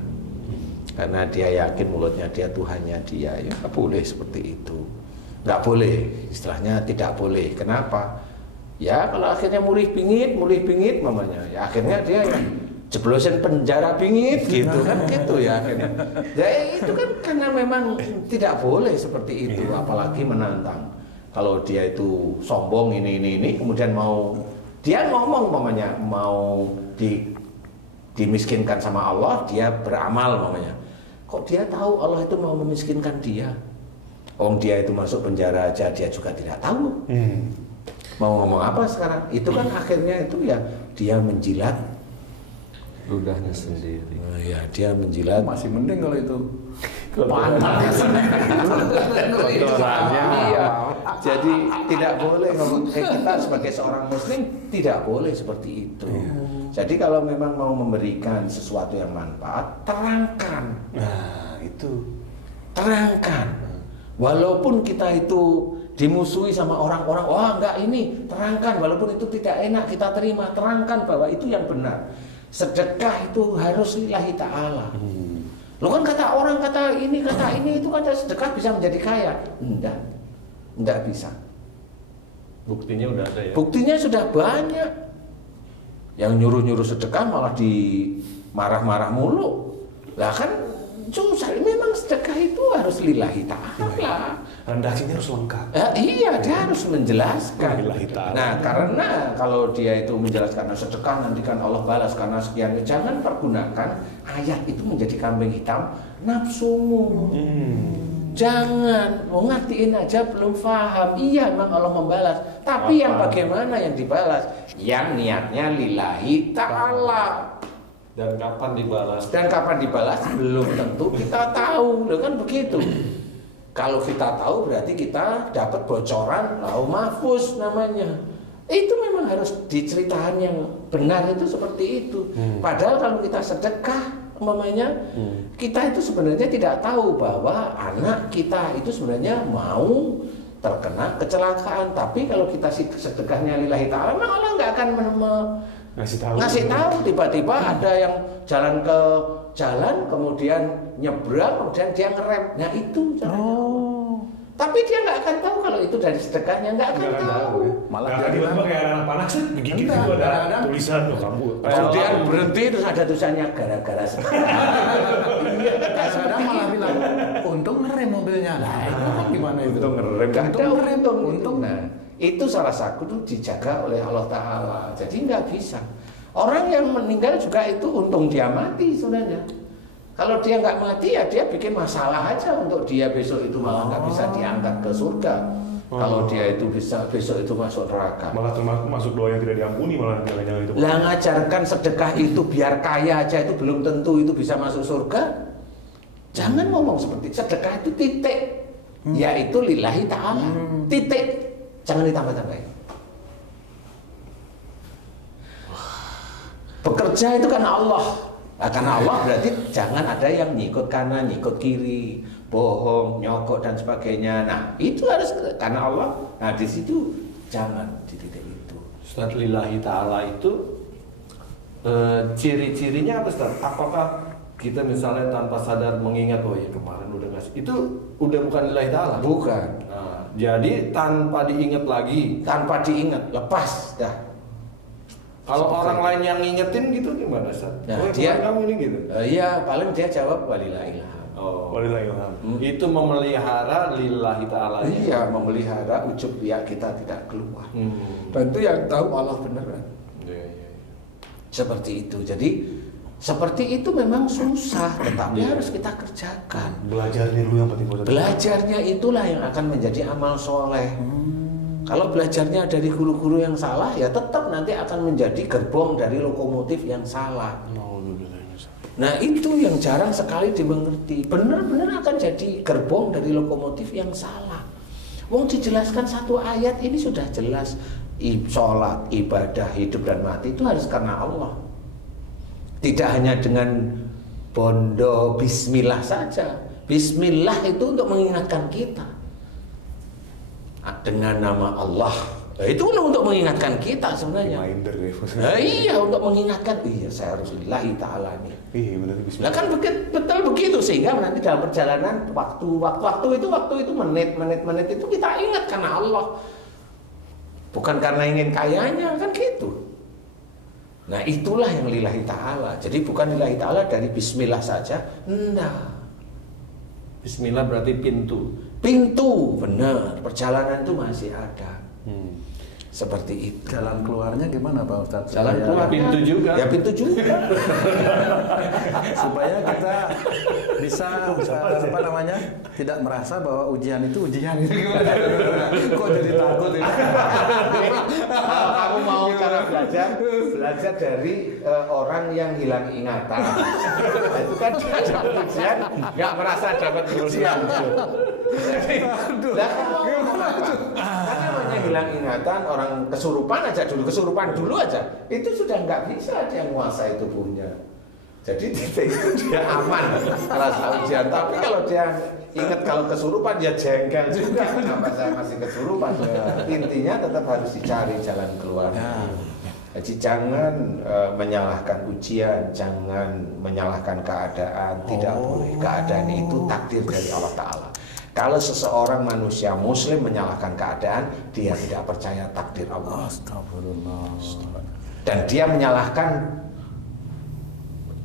Karena dia yakin mulutnya dia Tuhannya dia, ya nggak boleh seperti itu. Nggak boleh, istilahnya tidak boleh. Kenapa? Ya kalau akhirnya mulih bingit mamanya, ya akhirnya dia yang jeblosin penjara bingit gitu kan gitu ya. Ya itu kan karena memang tidak boleh seperti itu, apalagi menantang. Kalau dia itu sombong ini kemudian dia ngomong umpamanya mau dimiskinkan sama Allah, dia beramal umpamanya. Kok dia tahu Allah itu mau memiskinkan dia? Dia itu masuk penjara aja dia juga tidak tahu. Mau ngomong apa sekarang? Itu kan akhirnya itu ya dia menjilat ludahnya sendiri. Ya dia menjilat. Masih mending kalau itu. Pantatnya sendiri. Iya. Jadi tidak boleh kita sebagai seorang muslim tidak boleh seperti itu. Jadi kalau memang mau memberikan sesuatu yang manfaat, terangkan. Nah, itu. Terangkan. Walaupun kita itu dimusuhi sama orang-orang, wah enggak ini, terangkan. Walaupun itu tidak enak kita terima, terangkan bahwa itu yang benar. Sedekah itu harus lillahi ta'ala. Lo kan kata orang kata ini itu kata sedekah bisa menjadi kaya. Enggak bisa. Buktinya udah ada ya. Buktinya sudah banyak. Yang nyuruh-nyuruh sedekah malah marah-marah mulu. Lah kan susah. Memang sedekah itu harus lillahi ta'ala. Redaksinya harus lengkap. Iya, dia harus menjelaskan. Lillahi ta'ala. Nah, karena kalau dia itu menjelaskan sedekah nanti kan Allah balas karena sekian. Jangan pergunakan ayat itu menjadi kambing hitam nafsumu. Jangan, mau ngertiin aja belum paham. Iya, memang Allah membalas. Tapi yang bagaimana yang dibalas? Yang niatnya lillahi ta'ala. Dan kapan dibalas? Dan kapan dibalas belum tentu kita tahu. Loh kan begitu. Kalau kita tahu berarti kita dapat bocoran lauh mahfuz namanya. Itu memang harus diceritakan yang benar itu seperti itu. Padahal kalau kita sedekah umpamanya kita itu sebenarnya tidak tahu bahwa anak kita itu sebenarnya mau terkena kecelakaan. Tapi kalau kita sedekahnya lillahi ta'ala, memang Allah nggak akan ngasih tahu. Tiba-tiba ada yang jalan ke jalan kemudian nyebrang kemudian dia ngerem. Nah itu tapi dia nggak akan tahu kalau itu dari sedekahnya, nggak akan tahu. Malah tiba-tiba kayak anak panas begigit itu ada tulisan tuh kamu. Kemudian berhenti terus ada tulisannya gara-gara sedekah. Kadang malah bilang untung ngerem mobilnya. Nah itu kan gimana itu? Untung ngerem. Nggak ada untung. Nah itu salah satu tuh dijaga oleh Allah Ta'ala. Jadi nggak bisa. Orang yang meninggal juga itu untung dia mati sebenarnya. Kalau dia nggak mati ya dia bikin masalah aja untuk dia besok itu malah nggak bisa diangkat ke surga. Kalau dia itu bisa besok itu masuk neraka. Malah termasuk masuk doa yang tidak diampuni malah jangan-jangan itu. Lah ngajarkan sedekah itu biar kaya aja itu belum tentu itu bisa masuk surga. Jangan ngomong seperti sedekah itu titik. Yaitu lillahi ta'ala. Titik. Jangan ditambah-tambahin. Bekerja itu karena Allah. Karena Allah berarti jangan ada yang nyikut kanan, nyikut kiri, bohong, nyokok dan sebagainya. Nah itu harus karena Allah. Nah di situ jangan di titik itu. Ustaz, lillahi ta'ala itu ciri-cirinya apa Ustaz? Apakah kita misalnya tanpa sadar mengingat oh ya kemarin udah ngasih, itu udah bukan lillahi ta'ala? Bukan. Nah, jadi tanpa diingat lagi. Tanpa diingat, lepas dah. Kalau orang lain yang ngingetin gitu gimana Ustaz? Nah, dia kamu ini gitu. Iya, paling dia jawab walillahilham. Walillahilham. Itu memelihara lillahi ta'ala. Iya, memelihara ujub ya kita tidak keluar. Dan itu yang tahu Allah beneran. Iya. Seperti itu. Jadi seperti itu memang susah, tetapi harus kita kerjakan. Belajarnya dulu yang penting. Belajarnya itulah yang akan menjadi amal soleh. Kalau belajarnya dari guru-guru yang salah, ya tetap nanti akan menjadi gerbong dari lokomotif yang salah. Nah itu yang jarang sekali dimengerti. Benar-benar akan jadi gerbong dari lokomotif yang salah. Wong dijelaskan satu ayat ini sudah jelas. Sholat, ibadah, hidup dan mati itu harus karena Allah. Tidak hanya dengan bondo bismillah saja. Bismillah itu untuk mengingatkan kita. Dengan nama Allah, itu untuk mengingatkan kita sebenarnya. Nah, iya untuk mengingatkan, iya saya harus lillahi ta'ala nih. Iya benar. Nah kan betul begitu sehingga nanti dalam perjalanan waktu itu menit itu kita ingat karena Allah, bukan karena ingin kayanya kan gitu. Nah itulah yang lillahi ta'ala. Jadi bukan lillahi ta'ala dari bismillah saja. Enggak. Bismillah berarti pintu. Pintu, benar. Perjalanan itu masih ada. Seperti itu. Jalan keluarnya gimana Pak Ustadz? Jalan keluar pintu juga. Ya pintu juga. Supaya kita bisa apa namanya, tidak merasa bahwa ujian itu ujian itu gimana? Kok jadi takut ini? Kalau kamu mau cara belajar dari orang yang hilang ingatan. Nah, itu kan dia dapat ujian, nggak merasa dapat ujian. Karena namanya hilang ingatan, orang kesurupan dulu aja, itu sudah nggak bisa dia menguasai tubuhnya. Jadi titik itu dia aman merasa ujian. Tapi kalau dia ingat kalau kesurupan ya jengkel juga. Kenapa saya masih kesurupan? Intinya tetap harus dicari jalan keluarnya. Jadi jangan menyalahkan ujian, jangan menyalahkan keadaan. Tidak boleh. Keadaan itu takdir dari Allah Ta'ala. Kalau seseorang manusia muslim menyalahkan keadaan, dia tidak percaya takdir Allah. Astagfirullah. Dan dia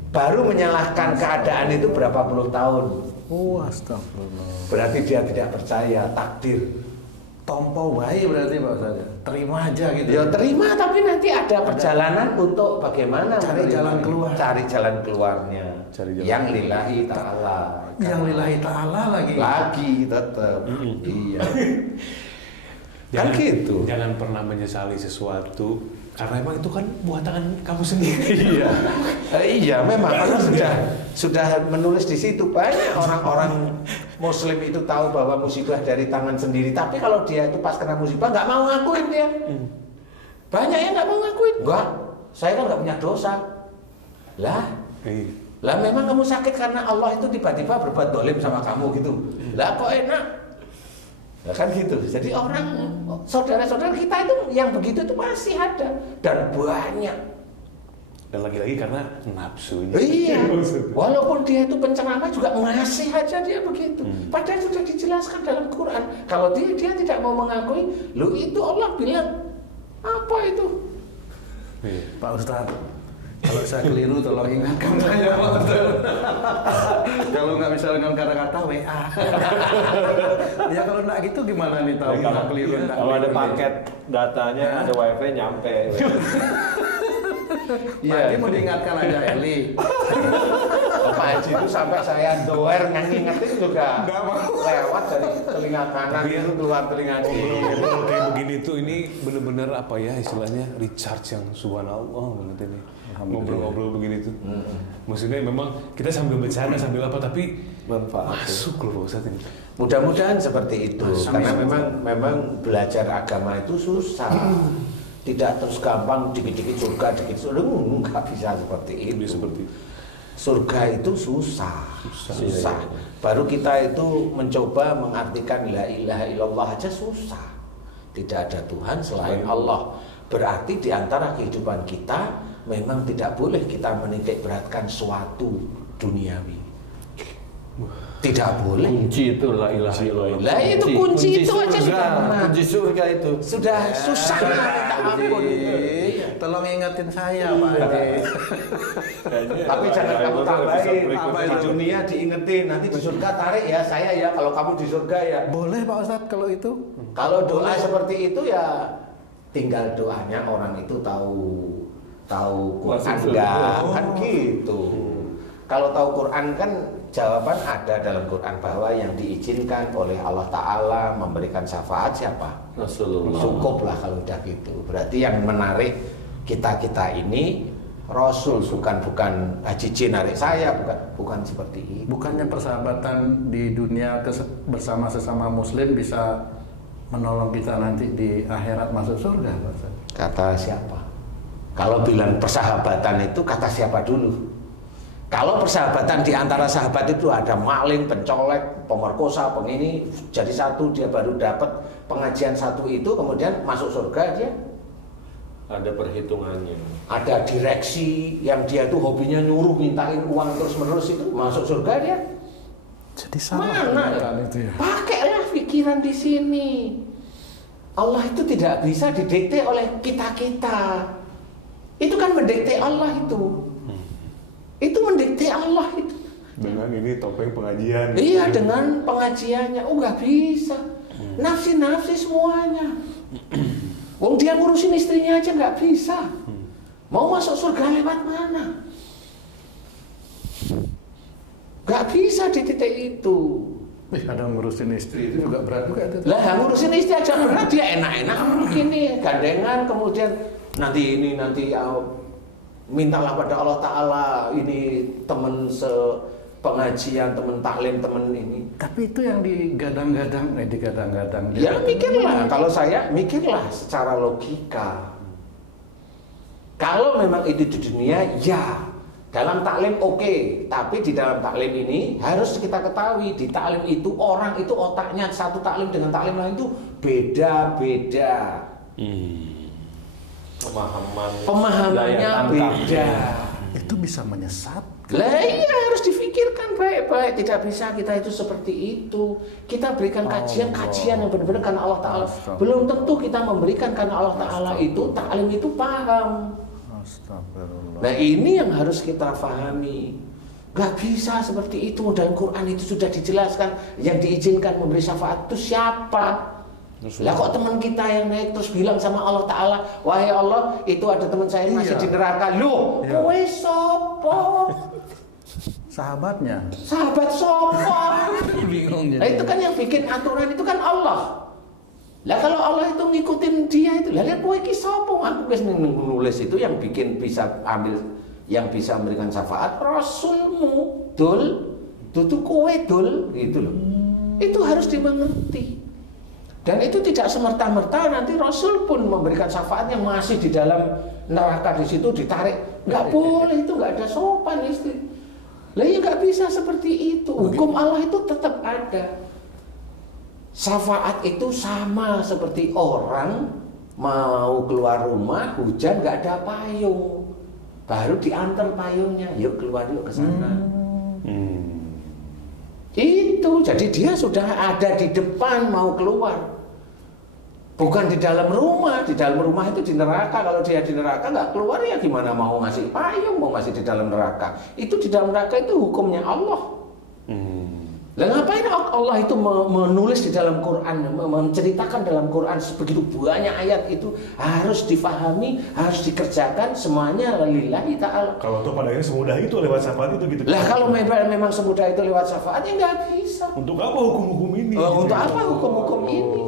baru menyalahkan keadaan itu berapa puluh tahun. Astagfirullah. Berarti dia tidak percaya takdir. Tompo bayi berarti Pak Ustadz. Terima aja gitu. Ya terima, tapi nanti ada perjalanan untuk bagaimana Cari jalan keluar. Cari jalan keluarnya. Cari jalan yang lillahi ta'ala. Yang lillahi ta'ala lagi. Lagi tetap. Iya. Kan gitu. Jangan pernah menyesali sesuatu karena emang itu kan buatan kamu sendiri. Iya. Iya, memang Allah sudah menulis di situ. Banyak orang-orang muslim itu tahu bahwa musibah dari tangan sendiri, tapi kalau dia itu pas kena musibah nggak mau ngakuin dia. Banyak yang nggak mau ngakuin. Enggak, saya kan nggak punya dosa. Lah memang kamu sakit karena Allah itu tiba-tiba berbuat dolim sama kamu gitu. Lah kok enak? Nah, kan gitu. Jadi orang saudara-saudara kita itu yang begitu itu masih ada dan banyak. Dan lagi-lagi karena nafsunya. Iya. Walaupun dia itu penceramah juga masih aja dia begitu. Padahal sudah dijelaskan dalam Quran. Kalau dia tidak mau mengakui, lo itu Allah bilang apa itu? Pak Ustadz, kalau saya keliru tolong ingatkan saya Pak Ustadz. Kalau nggak bisa dengan kata-kata WA. Ya kalau nggak gitu gimana nih tahu nggak keliru? Kalau ada paket datanya, ada wifi nyampe. Iya, ini mau diingatkan aja Eli. Pak Haji itu sampai saya doer ngingetin juga lewat dari telinga kanan itu keluar telinga kiri. Ngobrol kayak begini tuh ini bener-bener apa ya istilahnya recharge yang subhanallah banget ini. Ngobrol-ngobrol begini tuh. Maksudnya memang kita sambil bercanda sambil apa tapi Manfaat. masuk loh Pak Ustadz ini. Mudah-mudahan seperti itu. Karena memang belajar agama itu susah. Tidak terus gampang dikit-dikit surga, dikit surga, nggak bisa seperti itu. Surga itu susah. Baru kita itu mencoba mengartikan la ilaha illallah aja susah. Tidak ada Tuhan selain Allah. Berarti di antara kehidupan kita memang tidak boleh kita menitik beratkan suatu duniawi. Tidak boleh. Kunci itu la ilaha illallah. Lah itu kunci itu aja sudah kunci surga itu. Sudah susah minta ampun. Tolong ingetin saya Pak Haji. Tapi jangan kamu tambahin di dunia diingetin, nanti di surga tarik ya saya ya kalau kamu di surga ya. Boleh Pak Ustadz kalau itu? Kalau doa seperti itu ya tinggal doanya orang itu tahu Quran enggak kan gitu. Kalau tahu Quran kan jawaban ada dalam Quran bahwa yang diizinkan oleh Allah Ta'ala memberikan syafaat siapa? Rasulullah. Cukuplah kalau udah gitu. Berarti yang menarik kita ini Rasul, bukan Haji J narik saya, bukan seperti itu. Bukannya persahabatan di dunia bersama sesama Muslim bisa menolong kita nanti di akhirat masuk surga, Pak Ustaz? Kata siapa? Kalau bilang persahabatan itu kata siapa dulu? Kalau persahabatan di antara sahabat itu ada maling, pencolek, pemerkosa, pengini, jadi satu dia baru dapat pengajian satu itu kemudian masuk surga dia. Ada perhitungannya. Ada direksi yang dia tuh hobinya nyuruh mintain uang terus-menerus itu masuk surga dia. Jadi salah itu ya. Pakailah pikiran di sini. Allah itu tidak bisa didikte oleh kita-kita. Itu kan mendikte Allah itu. Itu mendikte Allah itu. Dengan ini topeng pengajian. Iya, dengan pengajiannya. Oh, nggak bisa. Nafsi-nafsi semuanya. Wong dia ngurusin istrinya aja nggak bisa. Mau masuk surga lewat mana? Nggak bisa di titik itu. Kadang ngurusin istri itu juga berat juga itu. Lah ngurusin istri aja berat, dia enak-enak begini, gandengan, kemudian nanti mintalah pada Allah Ta'ala, ini teman pengajian, teman taklim, teman ini. Tapi itu yang digadang-gadang. Ya mikirlah, kalau saya mikirlah secara logika. Kalau memang itu di dunia, ya. Dalam taklim oke, tapi di dalam taklim ini harus kita ketahui, di taklim itu orang itu otaknya satu taklim dengan taklim lain itu beda-beda. Pemahamannya beda. Itu bisa menyesatkan. Lah iya, harus difikirkan baik-baik. Tidak bisa kita itu seperti itu. Kita berikan kajian yang benar-benar karena Allah Ta'ala. Belum tentu kita memberikan karena Allah Ta'ala itu taklim itu paham. Nah ini yang harus kita pahami. Gak bisa seperti itu. Dalam Quran itu sudah dijelaskan. Yang diizinkan memberi syafaat itu siapa? Lah kok teman kita yang naik terus bilang sama Allah Ta'ala, wahai Allah, itu ada teman saya masih di neraka. Loh, kowe sopo? Sahabatnya. Sahabat sopo? Bingung jadi. Nah, itu kan yang bikin aturan itu kan Allah. Lah kalau Allah itu ngikutin dia itu, lah lihat kowe iki sapa? Aku wis nulis itu yang bikin bisa ambil, yang bisa memberikan syafaat Rasulmu, dul, tutu kowe dul, gitu loh. Itu harus dimengerti. Dan itu tidak semerta-merta nanti Rasul pun memberikan syafaat yang masih di dalam neraka di situ ditarik. Nggak boleh, itu nggak ada sopan istri. Lah ya nggak bisa seperti itu. Hukum Allah itu tetap ada. Syafaat itu sama seperti orang mau keluar rumah, hujan nggak ada payung, baru diantar payungnya, yuk keluar yuk ke sana. Itu, jadi dia sudah ada di depan mau keluar. Bukan di dalam rumah itu di neraka. Kalau dia di neraka nggak keluar ya gimana mau ngasih payung, mau ngasih di dalam neraka. Itu di dalam neraka itu hukumnya Allah. Lah ngapain Allah itu menulis di dalam Quran, menceritakan dalam Quran begitu banyak ayat itu harus difahami, harus dikerjakan semuanya lillahi ta'ala. Kalau tuh pada akhirnya semudah itu lewat syafaat itu gitu. Lah kalau memang semudah itu lewat syafaat ya nggak bisa. Untuk apa hukum-hukum ini? Untuk apa hukum-hukum ini?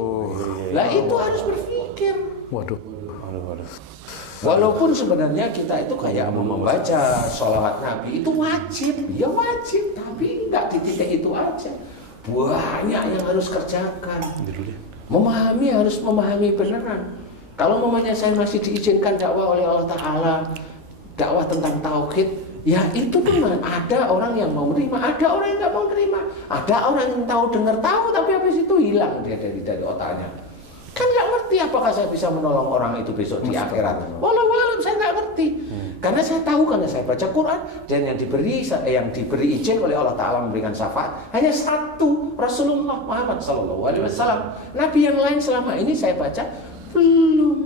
Lah itu harus berpikir. Waduh. Walaupun sebenarnya kita itu kayak mau membaca sholawat Nabi itu wajib, ya wajib, tapi nggak di titik itu aja. Banyak yang harus kerjakan. Memahami harus memahami beneran. Kalau mamanya saya masih diizinkan dakwah oleh Allah Ta'ala, dakwah tentang tauhid, ya itu kan ada orang yang mau menerima, ada orang yang nggak mau menerima, ada orang yang tahu dengar tahu tapi habis itu hilang dia dari otaknya. Kan nggak ngerti apakah saya bisa menolong orang itu besok di akhirat. Walau saya nggak ngerti. Karena saya tahu, karena saya baca Quran dan yang diberi izin oleh Allah Ta'ala memberikan syafaat hanya satu, Rasulullah Muhammad SAW. Nabi yang lain selama ini saya baca belum.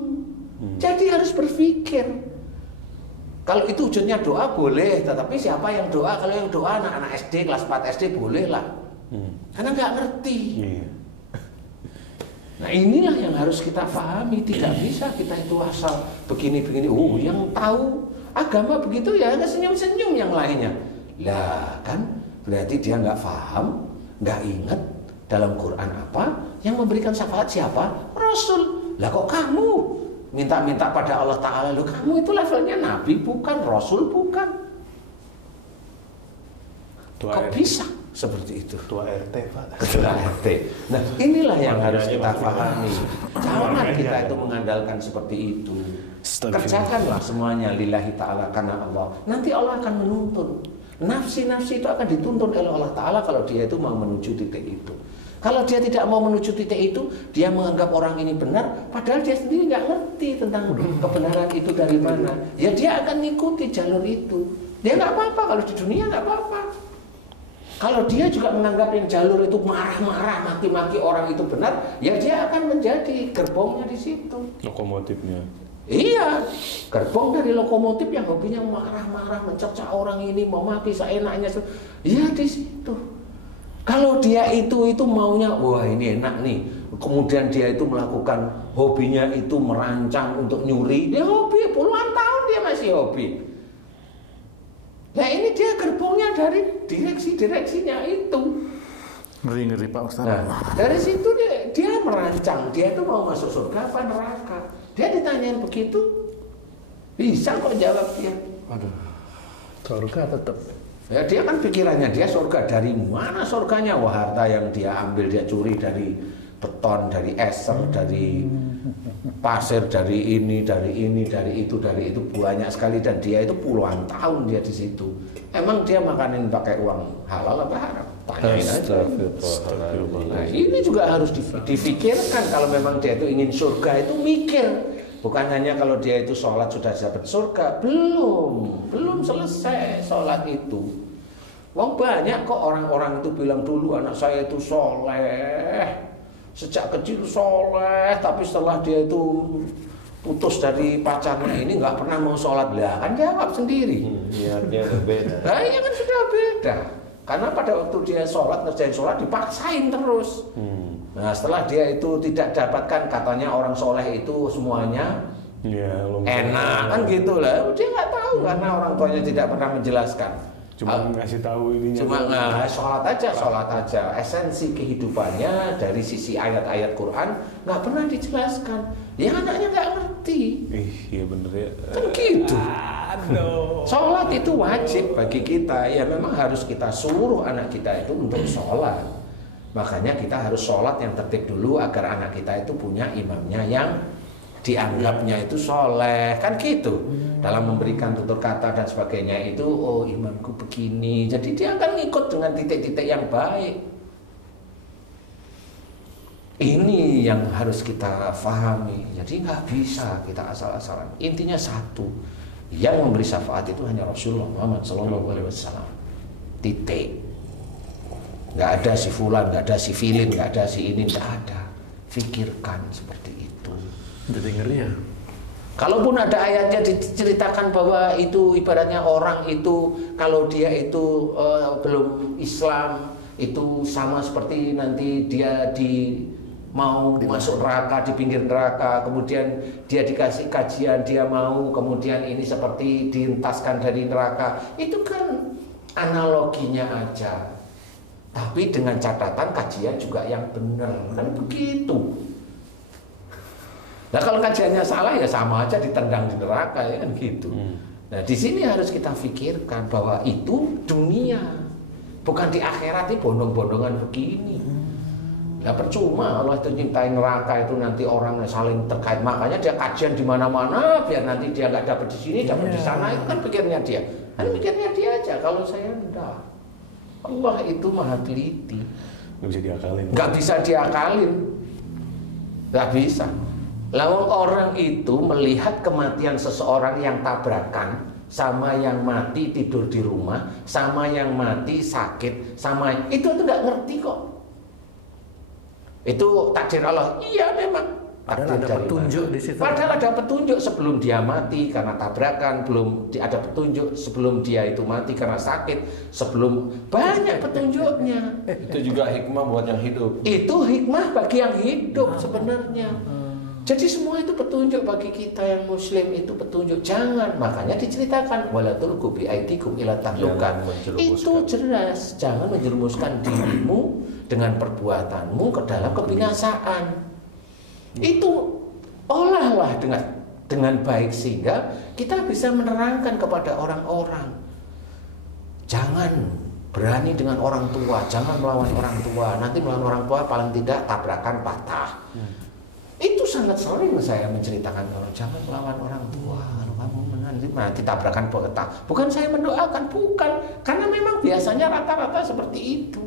Jadi harus berpikir. Kalau itu wujudnya doa boleh, tetapi siapa yang doa? Kalau yang doa anak-anak SD kelas 4 SD boleh lah. Karena nggak ngerti. Nah inilah yang harus kita pahami. Tidak bisa kita itu asal begini-begini. Oh yang tahu agama begitu ya senyum-senyum yang lainnya. Lah kan berarti dia nggak paham, nggak ingat dalam Quran apa yang memberikan syafaat siapa? Rasul. Lah kok kamu minta-minta pada Allah Ta'ala? Loh kamu itu levelnya Nabi bukan, Rasul bukan. Kok bisa seperti itu? Ketua RT, Pak. Ketua RT. Nah, inilah yang harus kita pahami. Jangan kita itu mengandalkan seperti itu. Kerjakanlah semuanya lillahi ta'ala karena Allah. Nanti Allah akan menuntun. Nafsi-nafsi itu akan dituntun oleh Allah Ta'ala kalau dia itu mau menuju titik itu. Kalau dia tidak mau menuju titik itu, dia menganggap orang ini benar, padahal dia sendiri nggak ngerti tentang kebenaran itu dari mana. Ya dia akan ngikuti jalur itu. Dia nggak apa-apa kalau di dunia nggak apa-apa. Kalau dia juga menganggap yang jalur itu marah-marah, maki-maki orang itu benar, ya dia akan menjadi gerbongnya di situ. Lokomotifnya. Iya, gerbong dari lokomotif yang hobinya marah-marah, mencerca orang ini, mau mati seenaknya. Iya di situ. Kalau dia itu maunya, wah ini enak nih. Kemudian dia itu melakukan hobinya itu merancang untuk nyuri. Dia hobi, puluhan tahun dia masih hobi. Nah ini dia gerbongnya dari direksinya itu. Ngeri Pak Ustadz. Nah, dari situ dia merancang, dia itu mau masuk surga apa neraka. Dia ditanyain begitu, bisa kok jawab dia. Aduh, surga tetap. Ya dia kan pikirannya dia surga, dari mana surganya? Wah harta yang dia ambil, dia curi dari beton, dari eser, dari pasir, dari ini, dari itu banyak sekali, dan dia itu puluhan tahun dia di situ. Emang dia makanin pakai uang halal apa haram? Tanyain aja. Nah, ini juga harus difikirkan kalau memang dia itu ingin surga, itu mikir. Bukan hanya kalau dia itu sholat sudah dapat surga, belum selesai sholat itu. Wong banyak kok orang-orang itu bilang dulu anak saya itu soleh, sejak kecil soleh, tapi setelah dia itu putus dari pacarnya ini nggak pernah mau sholat. Lah kan jawab sendiri. Niatnya berbeda. Nah iya kan sudah beda. Karena pada waktu dia sholat, ngerjain sholat dipaksain terus. Nah setelah dia itu tidak dapatkan, katanya orang soleh itu semuanya enak kan gitu lah. Dia nggak tahu karena orang tuanya tidak pernah menjelaskan. Cuma ngasih tahu ininya. Cuma sholat aja. Esensi kehidupannya dari sisi ayat-ayat Quran nggak pernah dijelaskan. Ya anaknya nggak ngerti. Iya bener ya. Kan gitu. Aduh. Sholat itu wajib bagi kita. Ya memang harus kita suruh anak kita itu untuk sholat. Makanya kita harus sholat yang tertib dulu agar anak kita itu punya imamnya yang dianggapnya itu soleh, kan gitu. Dalam memberikan tutur kata dan sebagainya itu, oh imamku begini. Jadi dia akan ngikut dengan titik-titik yang baik. Ini yang harus kita pahami. Jadi nggak bisa kita asal-asalan. Intinya satu, yang memberi syafaat itu hanya Rasulullah Muhammad SAW. Titik. Nggak ada si fulan, nggak ada si filin, nggak ada si ini, nggak ada. Fikirkan seperti itu. Jadi ngeri ya. Kalaupun ada ayatnya diceritakan bahwa itu ibaratnya orang itu kalau dia itu belum Islam itu sama seperti nanti dia mau masuk neraka, di pinggir neraka, kemudian dia dikasih kajian, dia mau kemudian ini seperti dientaskan dari neraka. Itu kan analoginya aja. Tapi dengan catatan kajian juga yang benar, kan begitu. Nah kalau kajiannya salah ya sama aja ditendang di neraka, ya kan gitu. Nah di sini harus kita pikirkan bahwa itu dunia, bukan di akhirat ini bondong-bondongan begini. Nah percuma Allah itu nyiptain neraka itu nanti orang saling terkait, makanya dia kajian di mana-mana biar nanti dia nggak dapat di sini, dapat di sana, itu kan pikirnya dia. Kan pikirnya dia aja. Kalau saya enggak. Allah itu maha teliti. Nggak bisa diakalin. Nggak bisa diakalin. Nggak bisa. Lalu orang itu melihat kematian seseorang yang tabrakan, sama yang mati tidur di rumah, sama yang mati sakit, sama itu nggak ngerti kok. Itu takdir Allah. Iya memang. Padahal ada petunjuk di situ. Padahal ada petunjuk sebelum dia mati karena tabrakan, belum ada petunjuk sebelum dia itu mati karena sakit, sebelum banyak petunjuknya. Itu juga hikmah buat yang hidup. Itu hikmah bagi yang hidup sebenarnya. Jadi semua itu petunjuk bagi kita yang muslim, itu petunjuk. Jangan, makanya diceritakan wala tulqu bi aidikum ila tahlukan. Itu jelas, jangan menjerumuskan dirimu dengan perbuatanmu ke dalam kebinasaan. Itu olahlah dengan baik sehingga kita bisa menerangkan kepada orang-orang. Jangan berani dengan orang tua, jangan melawan orang tua. Nanti melawan orang tua paling tidak tabrakan patah. Itu sangat sering saya menceritakan orang, jangan melawan orang tua. Kalau kamu nanti tabrakan patah. Bukan saya mendoakan, bukan. Karena memang biasanya rata-rata seperti itu.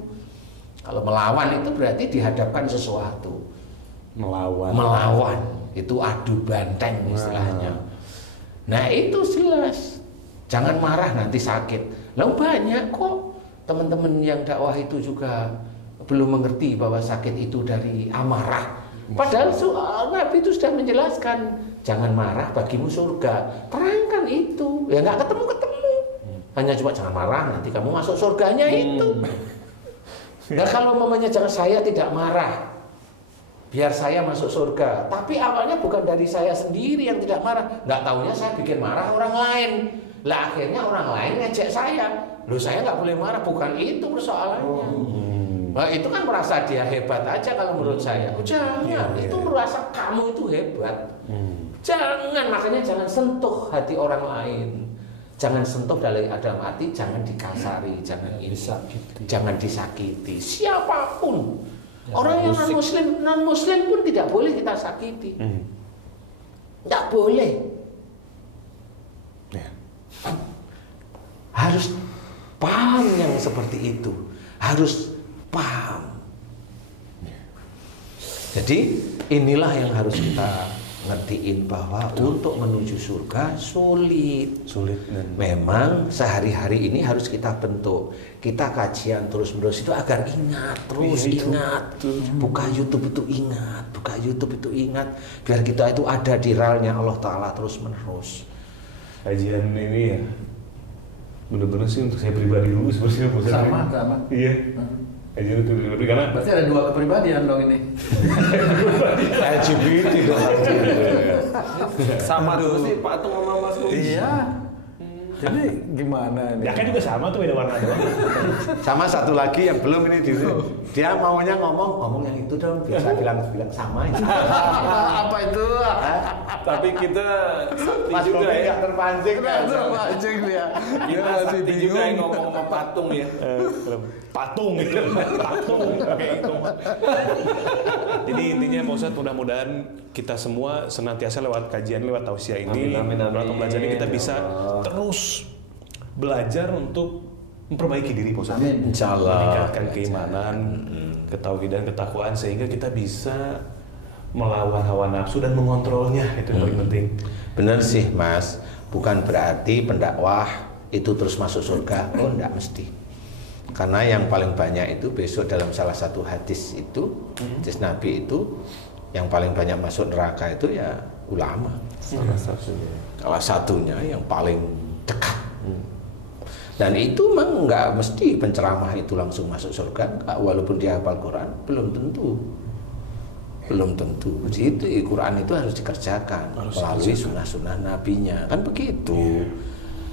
Kalau melawan itu berarti dihadapkan sesuatu. Melawan itu adu banteng istilahnya. Nah itu jelas. Jangan marah nanti sakit. Lalu banyak kok teman-teman yang dakwah itu juga belum mengerti bahwa sakit itu dari amarah. Padahal Nabi itu sudah menjelaskan, jangan marah bagimu surga. Terangkan itu. Ya nggak ketemu-ketemu. Hanya cuma jangan marah, nanti kamu masuk surganya itu. Nah kalau mamanya jangan saya tidak marah, biar saya masuk surga. Tapi awalnya bukan dari saya sendiri yang tidak marah. Nggak taunya saya bikin marah orang lain. Lah akhirnya orang lain ngejek saya. Loh saya nggak boleh marah, bukan itu persoalannya. Nah, itu kan merasa dia hebat aja kalau menurut saya. Oh, jangan, itu merasa kamu itu hebat. Jangan, makanya jangan sentuh hati orang lain. Jangan sentuh dalam hati, jangan dikasari, jangan disakiti. Siapapun. Orang yang non muslim pun tidak boleh kita sakiti. Tidak boleh. Harus paham yang seperti itu. Harus paham. Jadi inilah yang harus kita ngertiin, bahwa untuk menuju surga sulit dan memang sehari-hari ini harus kita bentuk. Kita kajian terus-menerus itu agar ingat, buka YouTube itu ingat, biar kita itu ada di realnya Allah Ta'ala terus-menerus. Kajian ini ya benar-benar sih untuk saya pribadi dulu sebenarnya. Sama. Iya. Kajian untuk pribadi, karena berarti ada 2 kepribadian dong ini. LGBT dong. Sama tuh sih patung sama Mas Gus. Iya. Jadi gimana nih? ya kan juga sama tuh, beda warna doang. Sama satu lagi yang belum ini dia maunya ngomong yang itu dong, biasa bilang sama itu. Apa itu? Tapi kita sakti Mas juga Bobi ya. nggak terpancing. Terpancing dia. Kita sakti juga yang ngomong sama patung ya. Patung gitu. Jadi intinya Pak Ustadz, mudah-mudahan kita semua senantiasa lewat kajian, lewat tausiah ini, lewat pembelajaran ini kita bisa terus belajar untuk memperbaiki diri Pak Ustadz. Insyaallah. Meningkatkan keimanan, ketauhidan, ketakwaan, sehingga kita bisa melawan hawa nafsu dan mengontrolnya. Itu yang paling penting. Benar sih Mas, bukan berarti pendakwah itu terus masuk surga. Oh enggak mesti. Karena yang paling banyak itu besok dalam salah satu hadis itu, hadis Nabi itu, yang paling banyak masuk neraka itu ya ulama. Salah satunya yang paling dekat. Dan itu memang nggak mesti penceramah itu langsung masuk surga, walaupun dia hafal Quran, belum tentu. Jadi Quran itu harus dikerjakan melalui sunnah-sunnah nabinya, kan begitu.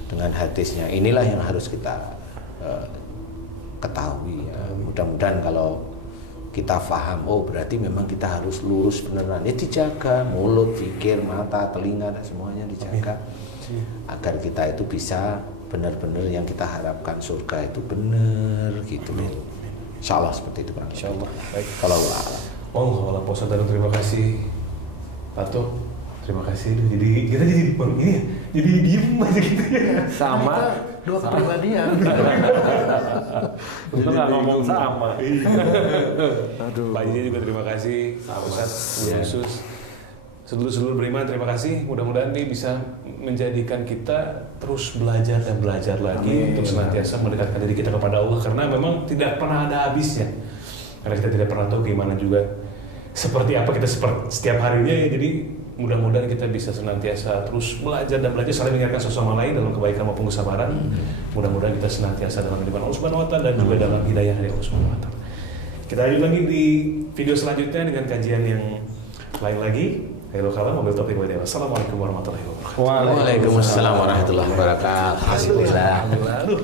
Dengan hadisnya, inilah yang harus kita ketahui ya. Mudah-mudahan kalau kita paham, oh berarti memang kita harus lurus beneran. Ya dijaga mulut, pikir, mata, telinga, dan semuanya dijaga. Agar kita itu bisa benar-benar yang kita harapkan, surga itu benar gitu. Insyaallah seperti itu Pak. Insyaallah. Baik. Kalau Allah Pak Ustadz, terima kasih Patung. Terima kasih. Jadi kita jadi baru ini ya, jadi diem aja gitu ya. Sama. 2 kepribadian. Itu nggak ngomong sama. Aduh. Pak Iji juga terima kasih. Pak Ustadz, khusus sedulur-sedulur beriman, terima kasih. Mudah-mudahan ini bisa menjadikan kita terus belajar dan belajar lagi untuk senantiasa mendekatkan diri kita kepada Allah, karena memang tidak pernah ada habisnya. Karena kita tidak pernah tahu gimana juga seperti apa kita setiap harinya ya. Jadi mudah-mudahan kita bisa senantiasa terus belajar dan belajar, saling mengingatkan sesama lain dalam kebaikan maupun kesabaran. Mudah-mudahan kita senantiasa dalam kehidupan Allah Subhanahu wa Ta'ala dan juga dalam hidayah dari Allah Subhanahu wa Ta'ala. Kita lanjut lagi di video selanjutnya dengan kajian yang lain lagi. Akhirul kalam, wabillahi taufiq wal hidayah. Assalamualaikum warahmatullahi wabarakatuh. Waalaikumsalam warahmatullahi wabarakatuh. Alhamdulillah. Aduh.